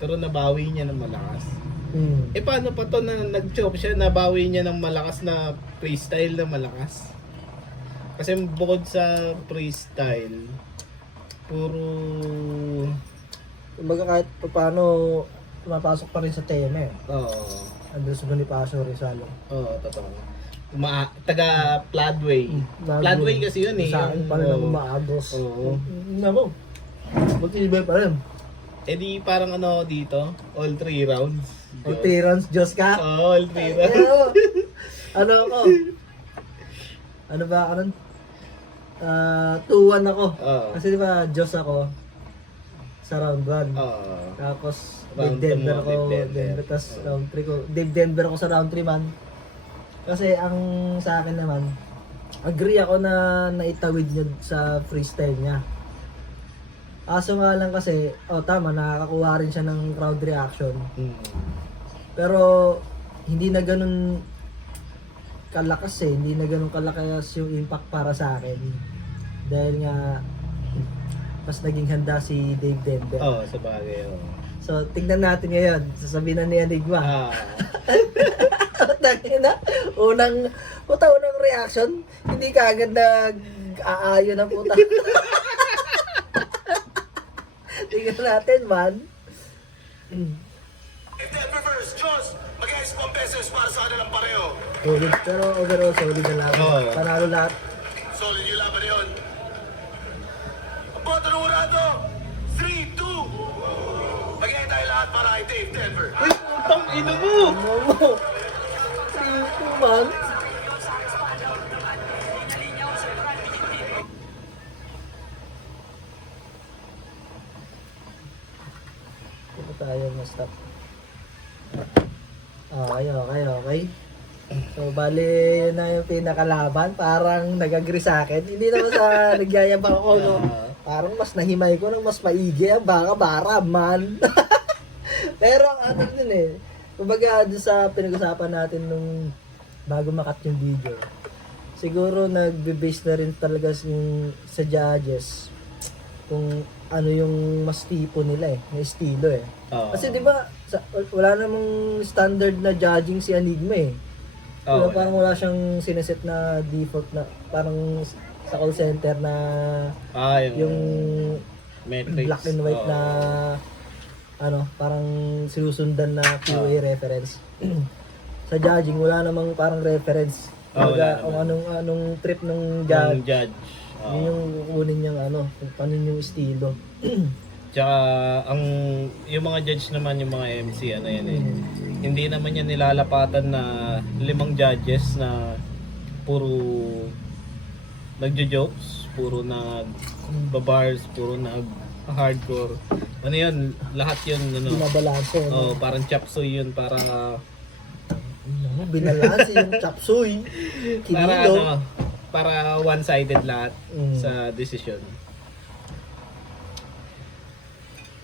Pero nabawi niya ng malakas. Mm. Eh paano pa to na nag-choke siya, nabawi niya ng malakas na freestyle na malakas? Kasi bukod sa freestyle, puro... Kumbaga kahit paano mapasok pa rin sa tema eh. Oo. Andres Bonifacio Rizalo. Oo, totoo. Taga Floodway. Floodway kasi yun eh. Sa akin pa rin ako Oo. maagos. Oo. Nako. Matibay pa rin. Eh di parang dito, all 3 rounds. O Terrence, Diyos ka. Oo, all 3 rounds. Ano? Ano ako? Ano ba ako nun? 2-1 ako. Oo. Kasi di ba Diyos ako sa round 1. Oo. Tapos Round Dave Denver two mo, ako. Dave Denver. Denver. Tapos Oo. round 3 ko. Dave Denver ako sa round 3 man. Kasi ang sa akin naman, agree ako na naitawid niya sa freestyle niya. Aso nga lang kasi, tama, nakakakuha rin siya ng crowd reaction. Mm. Pero hindi na ganun kalakas eh. Hindi na ganun kalakas yung impact para sa akin. Dahil nga, mas naging handa si Dave Denver. Oo, sa bagay. Oo. So, tignan natin ngayon. Sasabihin na ni Enigma. Ah. Tangina, unang reaction, hindi ka agad nag-aayo na puta. Tingnan natin, man. Denver versus Joss. Mag-expong pesos para sa kanilang pareho. Solid, pero overall solid na laban. Oo. Panalo lahat. Solid yung laban na yun. Ang boto ng urado. 3, 2. Mag-iay tayo lahat para kay Dave Denver. Uy, putang ina mo! Ano mo? 3-2, man. Ito tayo ma-stop. Okay. So, bali, yun na yung pinakalaban. Parang nag-agree sa akin. Hindi naman sa nagyayabang ako, no? Parang mas nahimay ko ng mas maigi ang baka bara, man. Pero ano din eh. Kumbaga, doon sa pinag-usapan natin nung bago makat yung video, siguro nagbe-base na rin talaga sa judges kung ano yung mas tipo nila eh, na estilo eh. Oo. Kasi 'di ba wala namang standard na judging si Enigma eh. Oo. Parang wala siyang sineset na default na parang sa call center na yung metrics. black and white Oo. na parang sinusundan na QA reference. Sa judging wala namang parang reference. Wala Kung naman. anong trip ng Yung judge. judge. Oo. Yun yung kukunin niyang kung paano yung estilo. Tsaka yung mga judge naman, yung mga MC, yan eh. Hindi naman yan nilalapatan na 5 judges na puro nagjo-jokes, puro nag-bars, puro nag-hardcore. Ano yun, lahat yun, Binabalanse. parang chapsuy yun, para Binalanse yung chapsuy. para Kinilo. para one-sided lahat sa decision.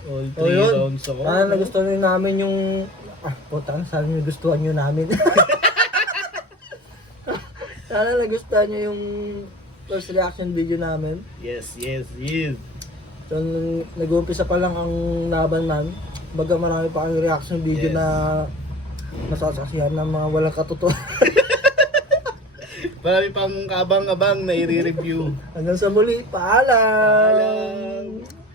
All 3 yun. rounds ako. Sana nagustuhan nyo namin yung... Putang, sana nagustuhan nyo namin. Sana nagustuhan nyo yung first reaction video namin. Yes. So, nag-uumpisa pa lang ang laban man. Baga marami pa kayong reaction video Yes. na masasaksihan ng mga walang katotohanan. Marami pang kabang-abang na i-review. Hanggang sa muli, paalam! Paalam!